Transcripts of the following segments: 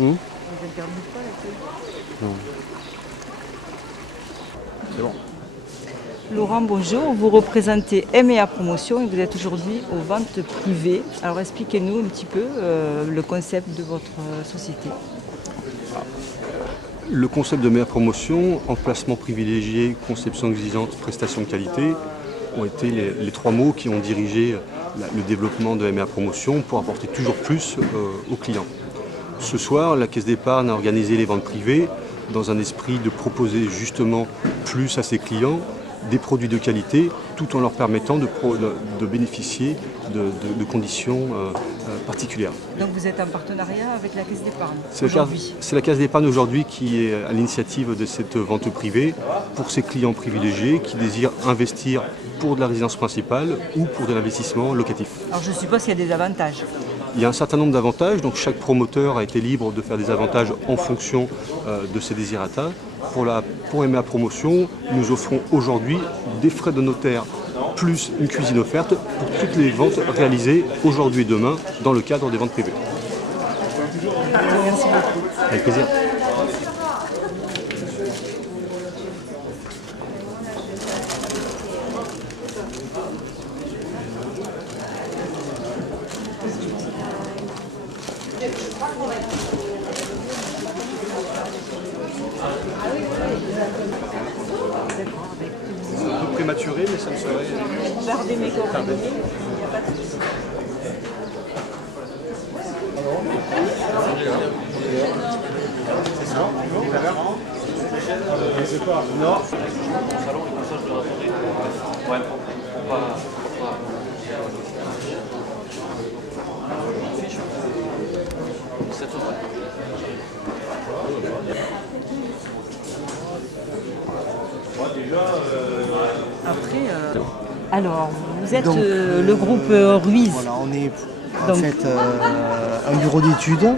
Hum. Non. C'est bon. Laurent, bonjour. Vous représentez MEA Promotion et vous êtes aujourd'hui aux ventes privées. Alors expliquez-nous un petit peu le concept de votre société. Le concept de MEA Promotion, emplacement privilégié, conception exigeante, prestation de qualité, ont été les trois mots qui ont dirigé le développement de MEA Promotion pour apporter toujours plus aux clients. Ce soir, la Caisse d'épargne a organisé les ventes privées dans un esprit de proposer justement plus à ses clients des produits de qualité tout en leur permettant de bénéficier de conditions particulières. Donc vous êtes en partenariat avec la Caisse d'épargne aujourd'hui. C'est la Caisse d'épargne aujourd'hui qui est à l'initiative de cette vente privée pour ses clients privilégiés qui désirent investir pour de la résidence principale ou pour de l'investissement locatif. Alors je suppose qu'il y a des avantages. Il y a un certain nombre d'avantages, donc chaque promoteur a été libre de faire des avantages en fonction de ses désirata. Pour MEA Promotion, nous offrons aujourd'hui des frais de notaire plus une cuisine offerte pour toutes les ventes réalisées aujourd'hui et demain dans le cadre des ventes privées. Merci beaucoup. Avec plaisir. C'est un peu prématuré, mais ça me serait... Gardez mes coordonnées, il n'y a pas de souci. C'est ça? Je sais pas. Non. Salon et comme ça je le répondrai. Ouais, pour pas. Fiche. 7 euros. Après, alors, vous êtes le groupe Ruiz. Voilà, on est en fait un bureau d'études,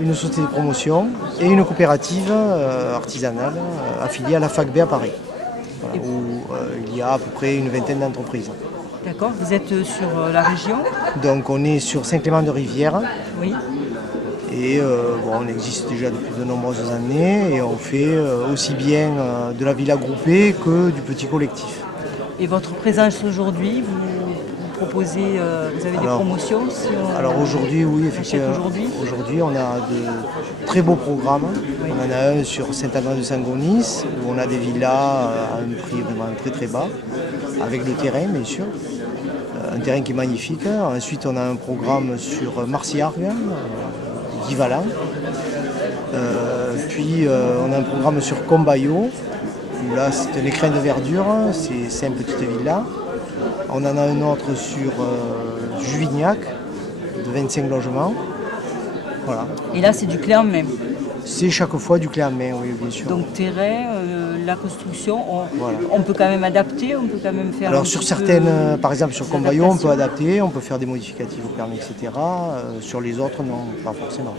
une société de promotion et une coopérative artisanale affiliée à la FACB à Paris, voilà, où il y a à peu près une vingtaine d'entreprises. D'accord, vous êtes sur la région? Donc on est sur Saint-Clément-de-Rivière. Oui. Et on existe déjà depuis de nombreuses années et on fait aussi bien de la villa groupée que du petit collectif. Et votre présence aujourd'hui, vous proposez, vous avez des promotions Alors aujourd'hui, oui, effectivement. Aujourd'hui, on a de très beaux programmes. Oui. On en a un sur Saint-André-de-Saint-Gonis où on a des villas à un prix vraiment très très bas, avec le terrain bien sûr. Un terrain qui est magnifique. Ensuite, on a un programme sur Marciargues. Guivalan. Puis on a un programme sur Combayo, où là c'est un écrin de verdure, c'est 5 petites villas. On en a un autre sur Juvignac, de 25 logements. Voilà. Et là c'est du clé en main? C'est chaque fois du clé en main, oui, bien sûr. Donc terrain, la construction, on peut quand même adapter, on peut quand même faire... Alors sur certaines, par exemple sur Combayo, on peut adapter, on peut faire des modificatifs au permis, etc. Sur les autres, non, pas forcément.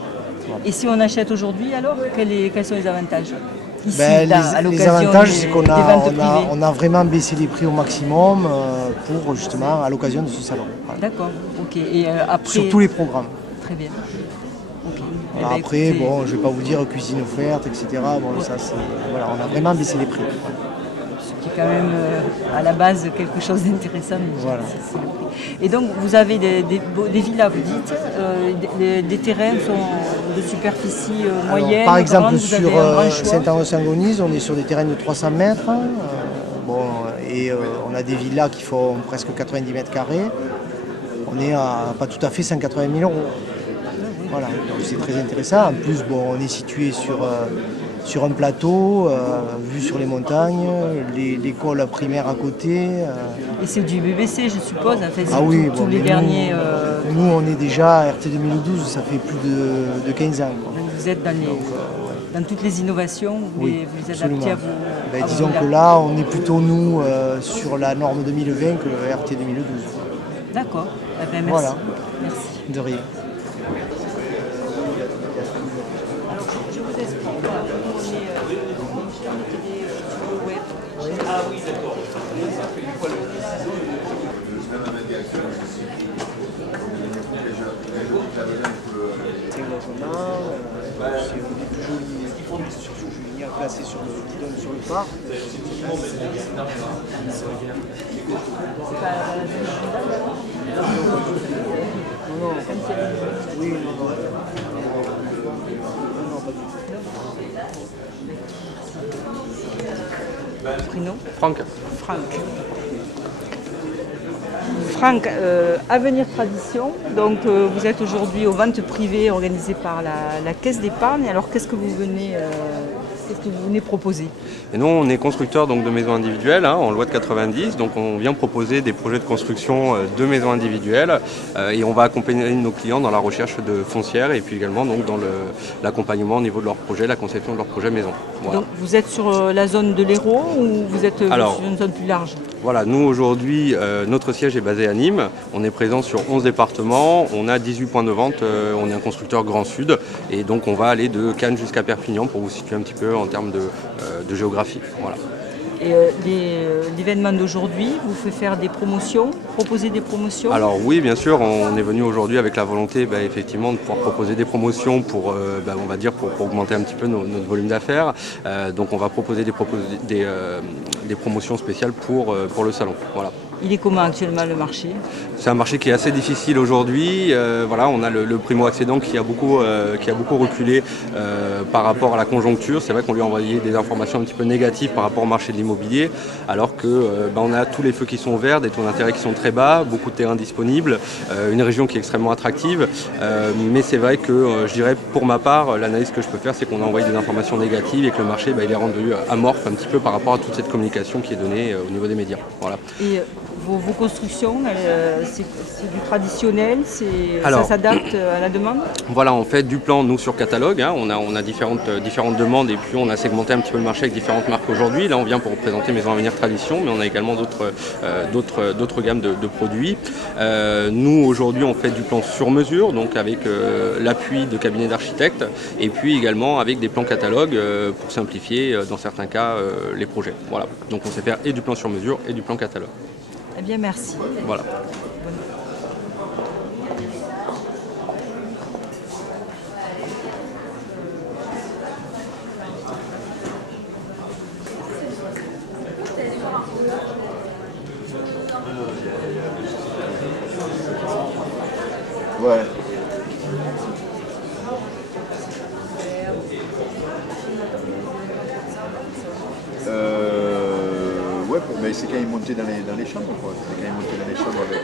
Voilà. Et si on achète aujourd'hui, alors, quels sont les avantages ici, les avantages, c'est qu'on a vraiment baissé les prix au maximum pour justement à l'occasion de ce salon. Voilà. D'accord, ok. Et après... Sur tous les programmes. Très bien. Okay. Alors après, écoutez... je ne vais pas vous dire cuisine offerte, etc. Bon, ça, voilà, on a vraiment baissé les prix. Ce qui est quand même à la base quelque chose d'intéressant. Voilà. Et donc vous avez des villas, vous dites, des terrains sont de superficie moyenne. Par exemple, grande, sur Saint-André-Saint-Gonis, on est sur des terrains de 300 mètres. On a des villas qui font presque 90 mètres carrés. On est à pas tout à fait 180 000 euros. Voilà, donc c'est très intéressant. En plus, on est situé sur sur un plateau, vue sur les montagnes, l'école primaire à côté. Et c'est du BBC, je suppose, en fait, c'est Ah oui, tous les derniers... Nous, on est déjà à RT 2012, ça fait plus de 15 ans. Quoi. Vous êtes dans toutes les innovations, vous les adaptez à vos... Disons que là, on est plutôt, nous, sur la norme 2020 que le RT 2012. D'accord, merci. Voilà. Merci. De rien. Alors, je vous explique, voilà, nous, on est sur le web. Ah oui, d'accord. C'est un logement, c'est une des plus jolies structures julinières placées qui donnent sur le parc. Non, oui, non, pas du tout. Prénom Franck. Franck, Avenir Tradition, donc vous êtes aujourd'hui aux ventes privées organisées par la Caisse d'épargne. Alors qu'est-ce que vous venez proposer? Et nous, on est constructeur donc, de maisons individuelles en loi de 90, donc on vient proposer des projets de construction de maisons individuelles et on va accompagner nos clients dans la recherche de foncières et puis également donc, dans l'accompagnement au niveau de leur projet, la conception de leur projet maison. Voilà. Donc vous êtes sur la zone de l'Hérault ou vous êtes sur une zone plus large? Voilà, nous aujourd'hui, notre siège est basé à Nîmes, on est présent sur 11 départements, on a 18 points de vente, on est un constructeur Grand Sud et donc on va aller de Cannes jusqu'à Perpignan pour vous situer un petit peu en termes de géographie. Voilà. Et l'événement d'aujourd'hui vous fait faire des promotions, proposer des promotions? Alors oui, bien sûr, on est venu aujourd'hui avec la volonté effectivement de pouvoir proposer des promotions pour, on va dire, pour augmenter un petit peu notre volume d'affaires. Donc on va proposer des promotions spéciales pour le salon. Voilà. Il est comment actuellement le marché? C'est un marché qui est assez difficile aujourd'hui. Voilà, on a le primo-accédant qui a beaucoup reculé par rapport à la conjoncture. C'est vrai qu'on lui a envoyé des informations un petit peu négatives par rapport au marché de l'immobilier, alors que on a tous les feux qui sont verts, des taux d'intérêt qui sont très bas, beaucoup de terrains disponibles, une région qui est extrêmement attractive. Mais c'est vrai que je dirais pour ma part, l'analyse que je peux faire, c'est qu'on a envoyé des informations négatives et que le marché il est rendu amorphe un petit peu par rapport à toute cette communication qui est donnée au niveau des médias. Voilà. Et vos constructions, c'est du traditionnel, ça s'adapte à la demande? Voilà, on fait du plan, nous, sur catalogue. On a différentes demandes et puis on a segmenté un petit peu le marché avec différentes marques aujourd'hui. Là, on vient pour représenter Maison Avenir Tradition, mais on a également d'autres gammes de produits. Nous, aujourd'hui, on fait du plan sur mesure, donc avec l'appui de cabinets d'architectes et puis également avec des plans catalogues pour simplifier, dans certains cas, les projets. Voilà. Donc, on sait faire et du plan sur mesure et du plan catalogue. Eh bien, merci. Voilà. Ouais. Mais c'est quand il montait dans les chambres, quoi. C'est quand il montait dans les chambres avec...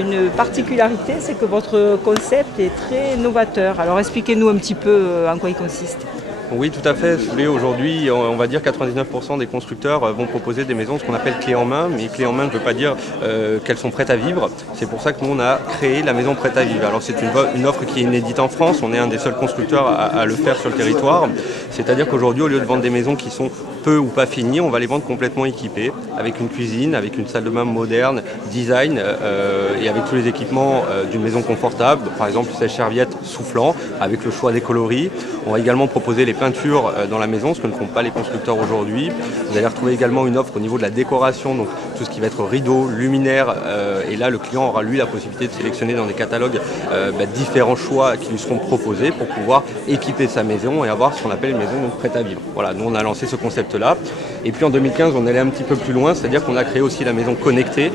Une particularité, c'est que votre concept est très novateur. Alors expliquez-nous un petit peu en quoi il consiste. Oui, tout à fait. Aujourd'hui, on va dire 99% des constructeurs vont proposer des maisons, ce qu'on appelle clé en main. Mais clé en main ne veut pas dire qu'elles sont prêtes à vivre. C'est pour ça que nous, on a créé la maison prête à vivre. Alors c'est une offre qui est inédite en France. On est un des seuls constructeurs à le faire sur le territoire. C'est-à-dire qu'aujourd'hui, au lieu de vendre des maisons qui sont peu ou pas finies, on va les vendre complètement équipées, avec une cuisine, avec une salle de bain moderne, design, et avec tous les équipements d'une maison confortable. Par exemple, sèche-serviette soufflant, avec le choix des coloris. On va également proposer les peintures dans la maison, ce que ne font pas les constructeurs aujourd'hui. Vous allez retrouver également une offre au niveau de la décoration, donc tout ce qui va être rideaux, luminaires, et là le client aura lui la possibilité de sélectionner dans des catalogues différents choix qui lui seront proposés pour pouvoir équiper sa maison et avoir ce qu'on appelle une maison prête à vivre. Voilà, nous on a lancé ce concept-là. Et puis en 2015, on allait un petit peu plus loin, c'est-à-dire qu'on a créé aussi la maison connectée,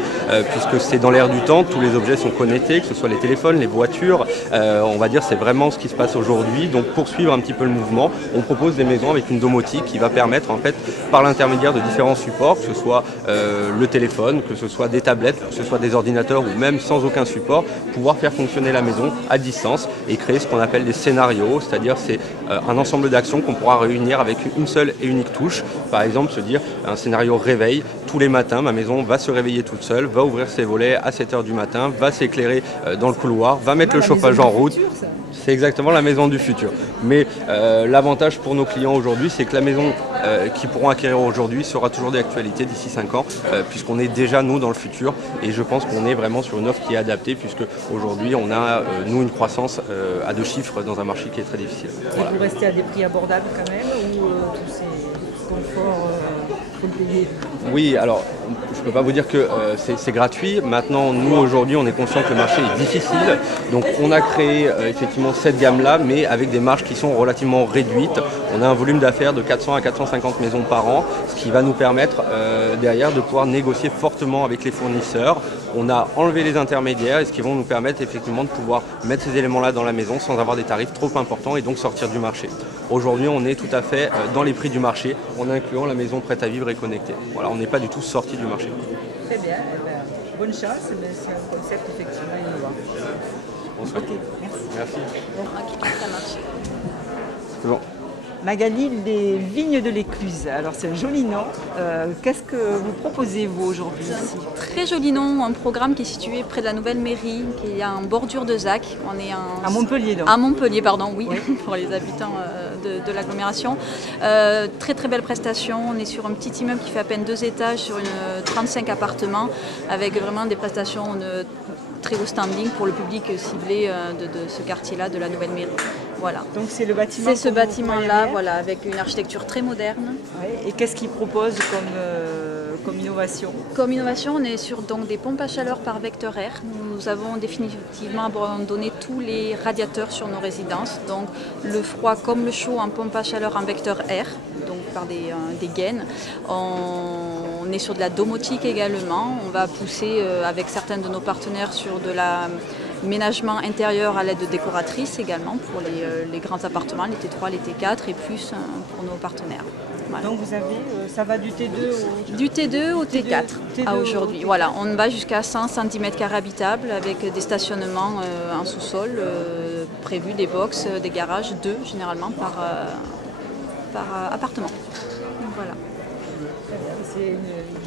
puisque c'est dans l'air du temps, tous les objets sont connectés, que ce soit les téléphones, les voitures, on va dire c'est vraiment ce qui se passe aujourd'hui. Donc pour suivre un petit peu le mouvement, on propose des maisons avec une domotique qui va permettre en fait, par l'intermédiaire de différents supports, que ce soit le téléphone, que ce soit des tablettes, que ce soit des ordinateurs ou même sans aucun support, pouvoir faire fonctionner la maison à distance et créer ce qu'on appelle des scénarios, c'est-à-dire c'est un ensemble d'actions qu'on pourra réunir avec une seule et unique touche. Par exemple, se dire un scénario réveil, tous les matins, ma maison va se réveiller toute seule, va ouvrir ses volets à 7 h du matin, va s'éclairer dans le couloir, va mettre le chauffage en route. C'est exactement la maison du futur. Mais l'avantage pour nos clients aujourd'hui, c'est que la maison qu'ils pourront acquérir aujourd'hui sera toujours d'actualité d'ici 5 ans, puisqu'on est déjà, nous, dans le futur. Et je pense qu'on est vraiment sur une offre qui est adaptée, puisque aujourd'hui, on a, nous, une croissance à 2 chiffres dans un marché qui est très difficile. Voilà. Et vous restez à des prix abordables quand même, ou tous ces conforts, faut le payer? Oui, alors je ne peux pas vous dire que c'est gratuit. Maintenant, nous aujourd'hui, on est conscient que le marché est difficile. Donc on a créé effectivement cette gamme-là, mais avec des marges qui sont relativement réduites. On a un volume d'affaires de 400 à 450 maisons par an, ce qui va nous permettre derrière de pouvoir négocier fortement avec les fournisseurs. On a enlevé les intermédiaires et ce qui vont nous permettre effectivement de pouvoir mettre ces éléments-là dans la maison sans avoir des tarifs trop importants et donc sortir du marché. Aujourd'hui, on est tout à fait dans les prix du marché, en incluant la maison prête à vivre et connectée. Voilà, on n'est pas du tout sorti du marché. Très bien, bonne chance, mais c'est un concept effectivement innovant. Ok, merci. Merci. Ça marche. C'est bon. Magali, les Vignes de l'Écluse, alors c'est un joli nom. Qu'est-ce que vous proposez vous aujourd'hui ici? Très joli nom, un programme qui est situé près de la nouvelle mairie, qui est en bordure de Zac. On est à Montpellier donc. À Montpellier, pardon, oui, Oui. pour les habitants de l'agglomération. Très très belle prestation, on est sur un petit immeuble qui fait à peine 2 étages sur une 35 appartements avec vraiment des prestations de très haut standing pour le public ciblé de ce quartier-là, de la nouvelle mairie. Voilà. Donc c'est le bâtiment. C'est ce bâtiment-là, voilà, avec une architecture très moderne. Ouais. Et qu'est-ce qu'il propose comme innovation? Comme innovation, on est sur donc, des pompes à chaleur par vecteur air. Nous avons définitivement abandonné tous les radiateurs sur nos résidences. Donc le froid comme le chaud en pompe à chaleur en vecteur air, donc par des gaines. On est sur de la domotique également. On va pousser avec certains de nos partenaires sur de l'aménagement intérieur à l'aide de décoratrices également pour les grands appartements, les T3, les T4 et plus pour nos partenaires. Voilà. Donc vous avez, ça va du T2 du T2 au T4 à aujourd'hui. T4. Voilà, on va jusqu'à 100 cm² habitables avec des stationnements en sous-sol prévus, des box, des garages, 2 généralement par appartement. Voilà.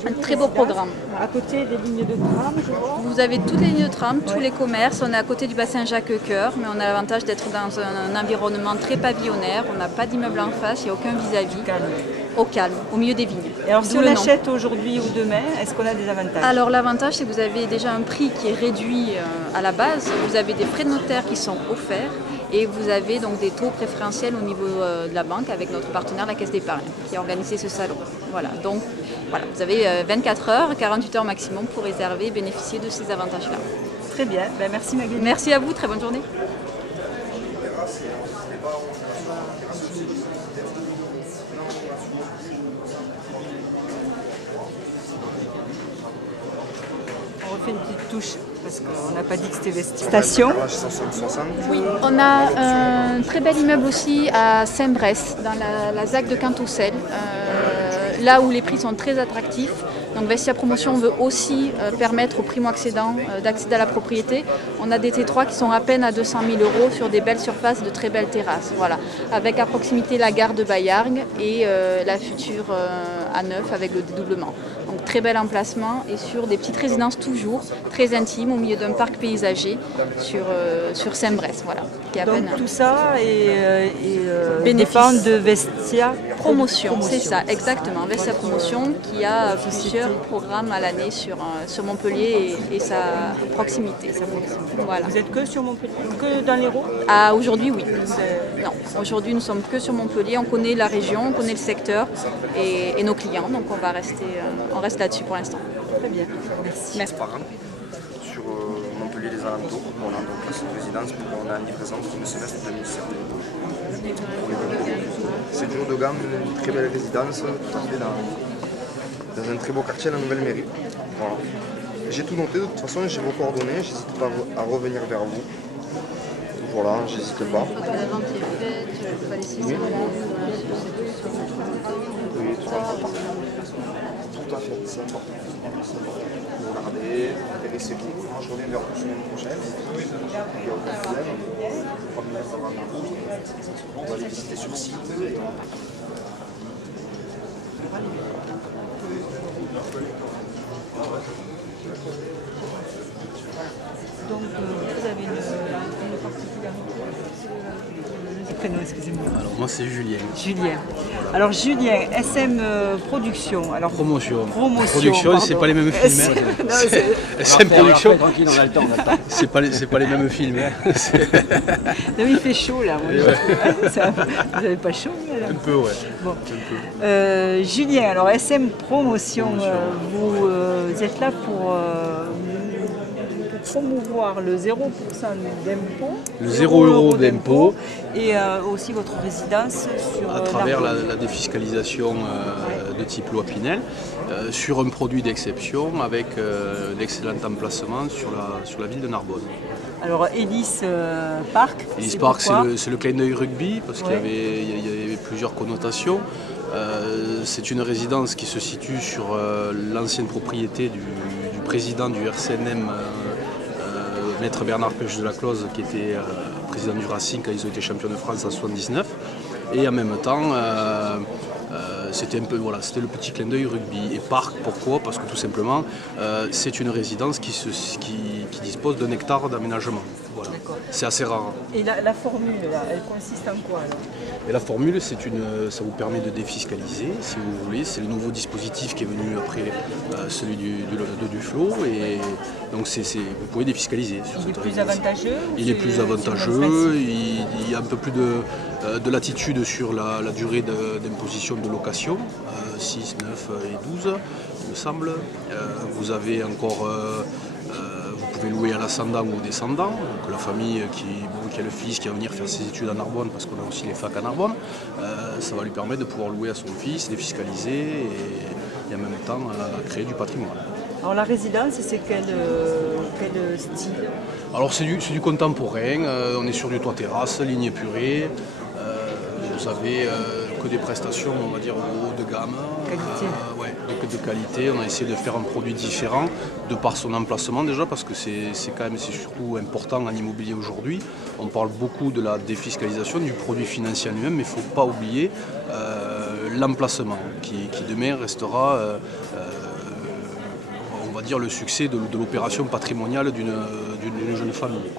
C'est un très beau programme. À côté des lignes de tram, je vois. Vous avez toutes les lignes de tram, tous les commerces. On est à côté du bassin Jacques-Cœur, mais on a l'avantage d'être dans un environnement très pavillonnaire. On n'a pas d'immeuble en face, il n'y a aucun vis-à-vis. Au calme, au milieu des vignes. Et alors si D'où on le nom. achète aujourd'hui ou demain, est-ce qu'on a des avantages? Alors l'avantage, c'est que vous avez déjà un prix qui est réduit à la base. Vous avez des frais de notaire qui sont offerts. Et vous avez donc des taux préférentiels au niveau de la banque avec notre partenaire, la Caisse d'épargne, qui a organisé ce salon. Voilà, donc voilà, vous avez 24 heures, 48 heures maximum pour réserver et bénéficier de ces avantages-là. Très bien, ben, merci Magali. Merci à vous, très bonne journée. On refait une petite touche parce qu'on n'a pas dit que c'était vestiaire. Station. Oui, on a un très bel immeuble aussi à Saint-Bresse, dans la ZAC de Cantoucel, là où les prix sont très attractifs. Donc Vestia Promotion veut aussi permettre aux primo-accédants d'accéder à la propriété. On a des T3 qui sont à peine à 200 000 € sur des belles surfaces, de très belles terrasses. Voilà. Avec à proximité la gare de Bayargues et la future A9 avec le dédoublement. Donc très bel emplacement et sur des petites résidences toujours très intimes au milieu d'un parc paysager sur Saint-Bresse. Voilà, qui est à Donc peine, tout ça dépend de Vestia Promotion, c'est ça, exactement. Vestia Promotion qui a plusieurs programmes à l'année sur Montpellier et sa proximité. Voilà. Vous êtes que sur Montpellier, que dans l'Hérault? Ah, aujourd'hui, oui. Non, aujourd'hui, nous sommes que sur Montpellier. On connaît la région, on connaît le secteur et nos clients. Donc, on reste là-dessus pour l'instant. Très bien. Merci. Par an, sur Montpellier les alentours. On a donc cette résidence pour on a une livraison pour le semestre 2017. C'est du haut de gamme, une très belle résidence, tout à fait dans un très beau quartier, la nouvelle mairie. Voilà. J'ai tout noté, de toute façon j'ai vos coordonnées, j'hésite pas à revenir vers vous. Voilà, j'hésite pas. Oui. Oui, tout à fait. Tout à fait, c'est important. Vous regardez, intéressez-vous. Je reviens vers vous la semaine prochaine. Il n'y a aucun problème. On va les visiter sur site. Donc vous avez une particularité. Prénom, excusez-moi. Alors moi c'est Julien. Julien. Alors Julien, SM Production. Alors, Promotion. Production, c'est pas les mêmes films. Non, SM Production. Tranquille, on a le temps. C'est pas les mêmes films. Non, il fait chaud là. Moi, vous n'avez pas chaud là? Un peu, ouais. Bon. Julien, alors SM Promotion, vous êtes là pour promouvoir le 0% d'impôt, Le 0 € d'impôt et aussi votre résidence sur à travers la défiscalisation de type loi Pinel sur un produit d'exception avec d'excellent emplacement sur la ville de Narbonne. Alors Ellis Park. Ellis Park, c'est le clin d'œil rugby parce qu'il y avait plusieurs connotations. C'est une résidence qui se situe sur l'ancienne propriété du président du RCNM, Maître Bernard Pêche de la Cloze, qui était président du Racing quand ils ont été champions de France en 1979. Et en même temps, c'était le petit clin d'œil rugby. Et parc, pourquoi? Parce que tout simplement, c'est une résidence qui dispose d'un hectare d'aménagement. Voilà. C'est assez rare. Et la formule, là, elle consiste en quoi alors? Et la formule, ça vous permet de défiscaliser, si vous voulez. C'est le nouveau dispositif qui est venu après celui de Duflot. Et donc vous pouvez défiscaliser sur cette résidence. Il est plus avantageux. Il y a un peu plus de latitude sur la durée d'imposition de location, 6, 9 et 12, il me semble. Vous avez encore... vous pouvez louer à l'ascendant ou au descendant, donc la famille qui a le fils qui va venir faire ses études à Narbonne, parce qu'on a aussi les facs à Narbonne, ça va lui permettre de pouvoir louer à son fils, défiscaliser et en même temps créer du patrimoine. Alors la résidence, c'est quel style? Alors c'est du contemporain, on est sur du toit terrasse, ligne épurée, vous avez que des prestations, on va dire, haut de gamme. De qualité. On a essayé de faire un produit différent de par son emplacement déjà, parce que c'est surtout important en immobilier aujourd'hui. On parle beaucoup de la défiscalisation du produit financier lui-même, mais il ne faut pas oublier l'emplacement qui demain restera on va dire le succès de l'opération patrimoniale d'une jeune famille.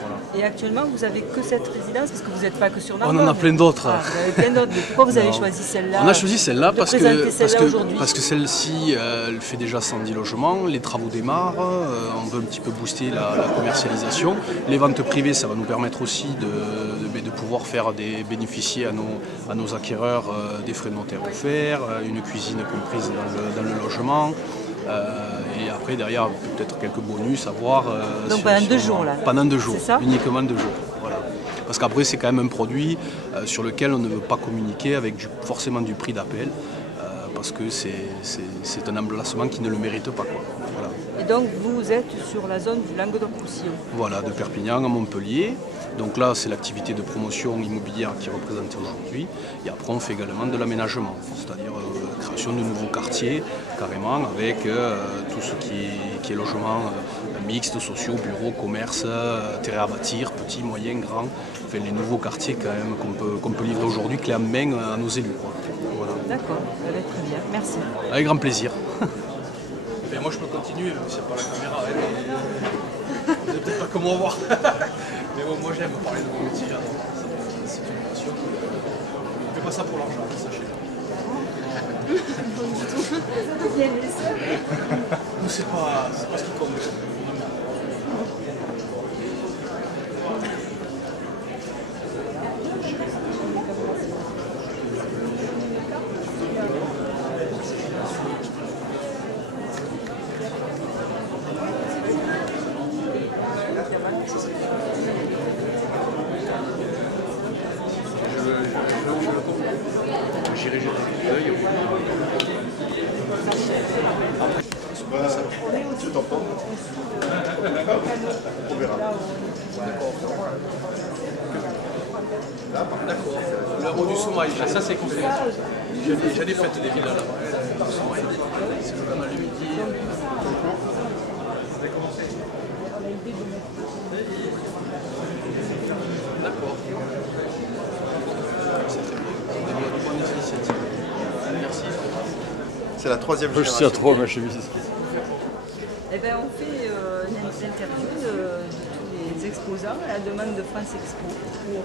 Voilà. Et actuellement, vous n'avez que cette résidence parce que vous n'êtes pas que sur Narbonne. On en a plein d'autres. Vous avez plein d'autres. Pourquoi vous avez choisi celle-là? On a choisi celle-là parce que celle-ci elle fait déjà 110 logements, les travaux démarrent, on veut un petit peu booster la commercialisation. Les ventes privées, ça va nous permettre aussi de pouvoir bénéficier à nos acquéreurs des frais de notaire offerts, une cuisine comprise dans le logement. Et après derrière peut-être quelques bonus à voir. Donc pendant 2 jours là. Pendant 2 jours, ça uniquement 2 jours. Voilà. Parce qu'après c'est quand même un produit sur lequel on ne veut pas communiquer avec forcément du prix d'appel. Parce que c'est un emplacement qui ne le mérite pas. Quoi. Voilà. Et donc vous êtes sur la zone du Languedoc-Roussillon. Voilà, de Perpignan à Montpellier. Donc là, c'est l'activité de promotion immobilière qui est représentée aujourd'hui. Et après, on fait également de l'aménagement, c'est-à-dire création de nouveaux quartiers, carrément, avec tout ce qui est logement mixte, sociaux, bureaux, commerce, terrain à bâtir, petits, moyens, grands. Enfin, les nouveaux quartiers quand même qu'on peut livrer aujourd'hui, clé en main à nos élus. Quoi. Voilà. D'accord, ça va être très bien. Merci. Avec grand plaisir. Et moi, je peux continuer, même si c'est pas la caméra. Vous n'avez peut-être pas comment voir. Mais bon, moi j'aime parler de mon métier, c'est une passion. On ne fait pas ça pour l'argent, sachez-le. Nous, c'est pas ce qui compte. J'irai jeter un coup d'œil. Je t'en prie. On verra. D'accord. Le hameau du Sommeil, ça c'est conseillé. J'ai des fêtes des villas là-bas. Le Sommeil, c'est le canal du Midi. D'accord. C'est très bien. C'est une bonne initiative. Merci. C'est la troisième Je suis à 3 ma chemise. Eh ben, on fait une interview de tous les exposants à la demande de France Expo pour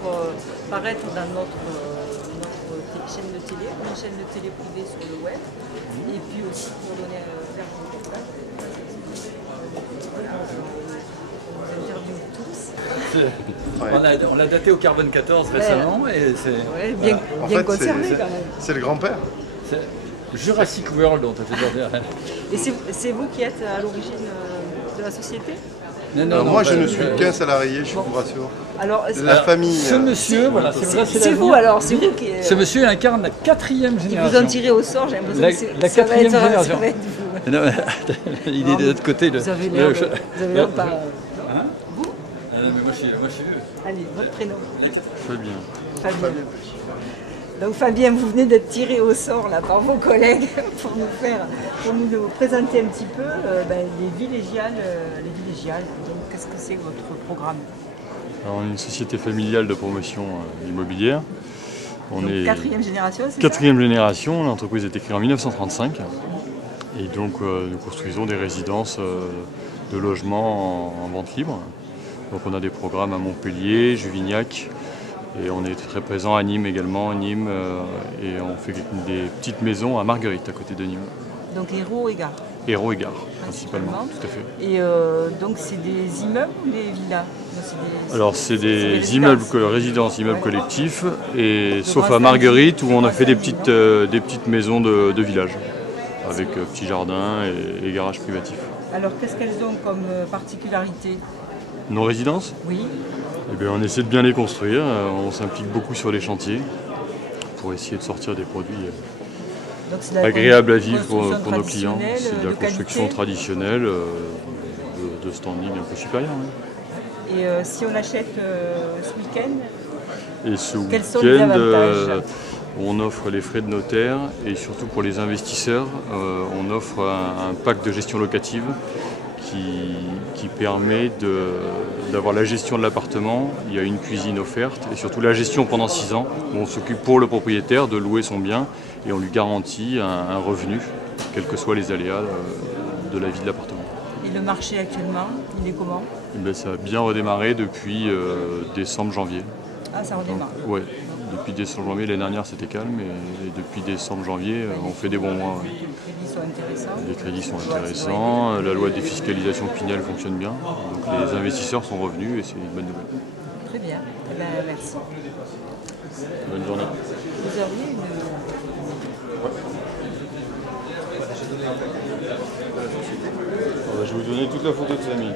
paraître dans notre chaîne de télé, une chaîne de télé privée sur le web, et puis aussi pour donner faire du spectacle. Voilà, on vous interviewe tous. On l'a daté au carbone 14 récemment et c'est bien conservé quand même. C'est le grand-père. Jurassic World, on t'a fait dire. Et c'est vous qui êtes à l'origine de la société? Non, moi je ne suis qu'un salarié, je vous rassure. Alors, la famille. Ce monsieur, voilà, c'est vous alors, c'est vous qui. Ce monsieur incarne la 4e génération. Qui vous ont tiré au sort, j'ai l'impression que la 4e génération. Non, il est de l'autre côté. Vous avez l'air pas. Hein vous mais moi je suis vieux. Allez, votre prénom. Fabien. Donc Fabien, vous venez d'être tiré au sort là, par vos collègues pour nous présenter un petit peu les villégiales. Donc qu'est-ce que c'est votre programme? Alors, on est une société familiale de promotion immobilière. Donc, 4e génération, c'est 4e génération, l'entreprise a été créée en 1935. Et donc nous construisons des résidences de logements en vente libre. Donc on a des programmes à Montpellier, Juvignac, et on est très présent à Nîmes également, et on fait des petites maisons à Marguerite, à côté de Nîmes. Donc Hérault et Gare. Hérault et Gare, principalement, tout à fait. Et donc c'est des immeubles ou des villas? Alors c'est des immeubles, résidences, immeubles collectifs, et sauf à Marguerite où on a fait des petites maisons de village, avec petits jardins et garages privatifs. Alors qu'est-ce qu'elles ont comme particularité? Nos résidences? Oui. Eh bien, on essaie de bien les construire, on s'implique beaucoup sur les chantiers pour essayer de sortir des produits agréables à vivre pour nos clients. C'est de la construction traditionnelle, de standing un peu supérieur. Oui. Et si on achète ce week-end, quels sont les avantages? On offre les frais de notaire et surtout pour les investisseurs, on offre un pack de gestion locative qui permet d'avoir la gestion de l'appartement. Il y a une cuisine offerte et surtout la gestion pendant 6 ans où on s'occupe pour le propriétaire de louer son bien et on lui garantit un revenu, quels que soient les aléas de la vie de l'appartement. Et le marché actuellement, il est comment? Ça a bien redémarré depuis décembre-janvier. Ah, ça redémarre? Oui, depuis décembre-janvier, l'année dernière c'était calme et depuis décembre-janvier on fait des bons mois. Ouais. Les crédits sont intéressants, la loi de défiscalisation Pinel fonctionne bien, donc les investisseurs sont revenus et c'est une bonne nouvelle. Très bien, merci. Bonne journée. Vous auriez une... Je vais vous donner toute la photo de Samy.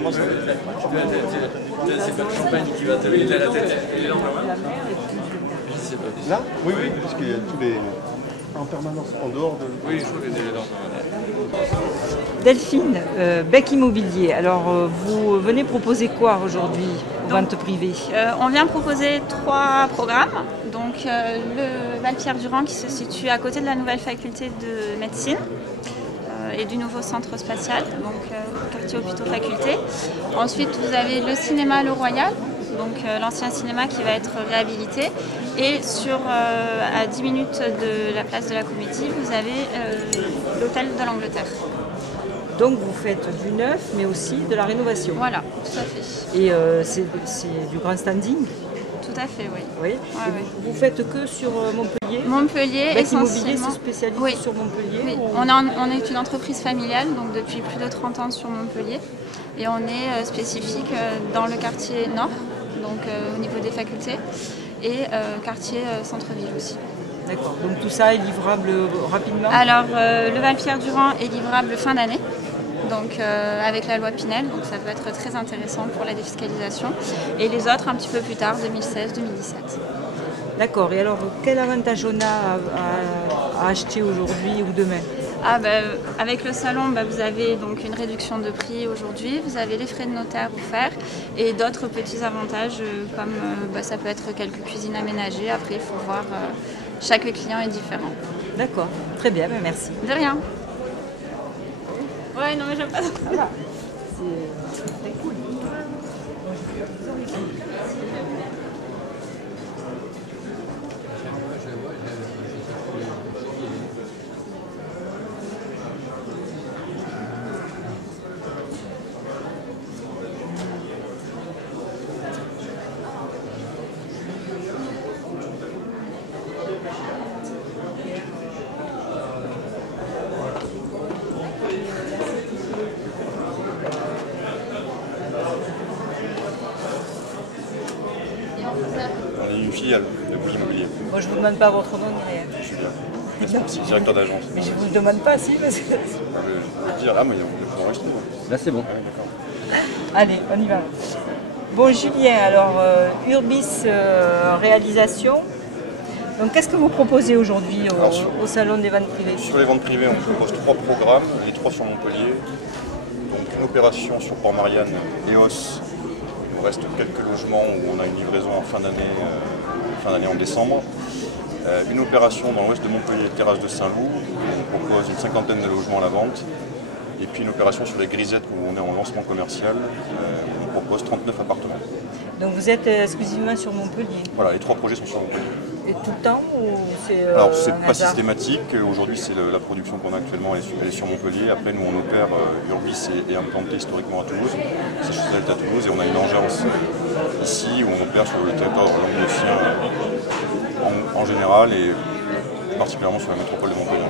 Moi, c'est pas le champagne qui va te lever la tête. Là? Oui, parce qu'il y a tous les... En permanence, en dehors de... Oui, je trouve que c'est dans Delphine, Bec Immobilier. Alors, vous venez proposer quoi aujourd'hui aux ventes privées? On vient proposer 3 programmes. Donc, le Val-Pierre-Durand qui se situe à côté de la nouvelle faculté de médecine et du nouveau centre spatial, donc quartier hôpitaux faculté. Ensuite, vous avez le cinéma Le Royal, donc l'ancien cinéma qui va être réhabilité. Et à 10 minutes de la place de la Comédie, vous avez l'hôtel de l'Angleterre. Donc vous faites du neuf, mais aussi de la rénovation. Voilà, tout à fait. Et c'est du grand standing? Tout à fait, oui. Oui. Vous faites que sur Montpellier? Montpellier, Bec essentiellement. Immobilier se spécialise sur Montpellier? Oui, on est une entreprise familiale, donc depuis plus de 30 ans sur Montpellier. Et on est spécifique dans le quartier nord, donc au niveau des facultés, et quartier centre-ville aussi. D'accord, donc tout ça est livrable rapidement? Alors, le Val-Pierre-Durand est livrable fin d'année. donc, avec la loi Pinel, donc ça peut être très intéressant pour la défiscalisation. Et les autres un petit peu plus tard, 2016-2017. D'accord. Et alors, quel avantage on a à acheter aujourd'hui ou demain? Avec le salon, vous avez donc une réduction de prix aujourd'hui, vous avez les frais de notaire offerts et d'autres petits avantages comme ça peut être quelques cuisines aménagées. Après, il faut voir, chaque client est différent. D'accord, très bien, merci. De rien. Ouais, non mais j'aime pas ça. Ça va. C'est cool. On est une filiale de Bouygues Immobilier. Moi, je ne vous demande pas votre nom ni rien. Je suis bien. Merci, directeur d'agence. Mais je ne vous le demande pas, si, parce que... Je veux dire, là, mais on peut enregistrer. Là, c'est bon. Ouais, d'accord. Allez, on y va. Bon, Julien, alors, Urbis Réalisation. Donc, qu'est-ce que vous proposez aujourd'hui au Salon des ventes privées? Sur les ventes privées, on propose 3 programmes, les 3 sur Montpellier. Donc, une opération sur Port-Marianne, EOS. Il nous reste quelques logements où on a une livraison en fin d'année en décembre. Une opération dans l'ouest de Montpellier, terrasse de Saint-Loup, où on propose une 50aine de logements à la vente. Et puis une opération sur les Grisettes où on est en lancement commercial, où on propose 39 appartements. Donc vous êtes exclusivement sur Montpellier? Voilà, les 3 projets sont sur Montpellier. Et tout le temps ou c'est Alors c'est pas hasard? systématique, aujourd'hui c'est la production qu'on a actuellement, elle est sur Montpellier. Après nous on opère, Urbis est implanté historiquement à Toulouse, c'est chez Delta Toulouse et on a une agence ici où on opère sur le territoire languedocien en général et particulièrement sur la métropole de Montpellier.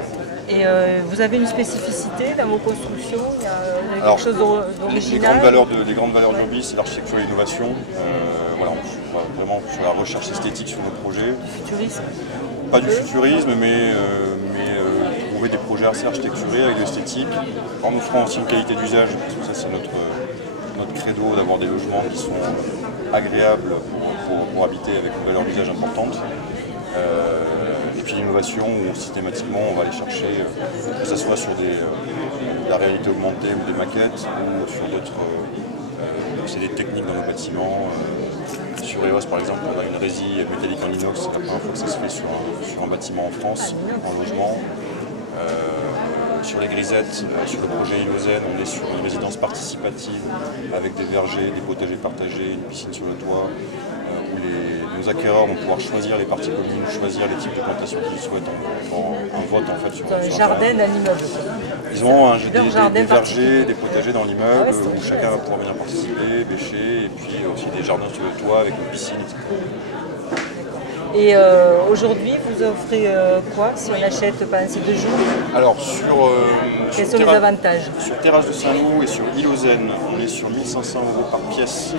Et vous avez une spécificité dans vos constructions? Il y a quelque chose d'original? Les grandes valeurs d'Urbis, c'est l'architecture et l'innovation. Voilà, on va vraiment sur la recherche esthétique sur nos projets. Du futurisme? Pas du futurisme, mais trouver des projets assez architecturés avec de l'esthétique, en offrant aussi une qualité d'usage, parce que ça c'est notre credo d'avoir des logements qui sont agréables pour habiter avec une valeur d'usage importante. Et puis l'innovation où systématiquement on va aller chercher, que ce soit sur la réalité augmentée ou des maquettes, ou sur d'autres c'est des techniques dans nos bâtiments. Sur EOS par exemple, on a une résie métallique en inox, c'est la première fois que ça se fait sur un bâtiment en France, en logement. Sur les Grisettes, sur le projet Illozen, on est sur une résidence participative avec des vergers, des potagers partagés, une piscine sur le toit, où nos acquéreurs vont pouvoir choisir les parties communes, choisir les types de plantations qu'ils souhaitent en vote en fait sur un jardin d'un immeuble. Ils ont des vergers, des potagers dans l'immeuble où chacun va pouvoir venir participer, bêcher, et puis aussi des jardins sur le toit avec une piscine, etc. Et aujourd'hui, vous offrez quoi si on achète pendant ces 2 jours? Alors, quels sont les avantages? Sur Terrasse de Saint-Loup et sur Illozen, on est sur 1 500 € par pièce.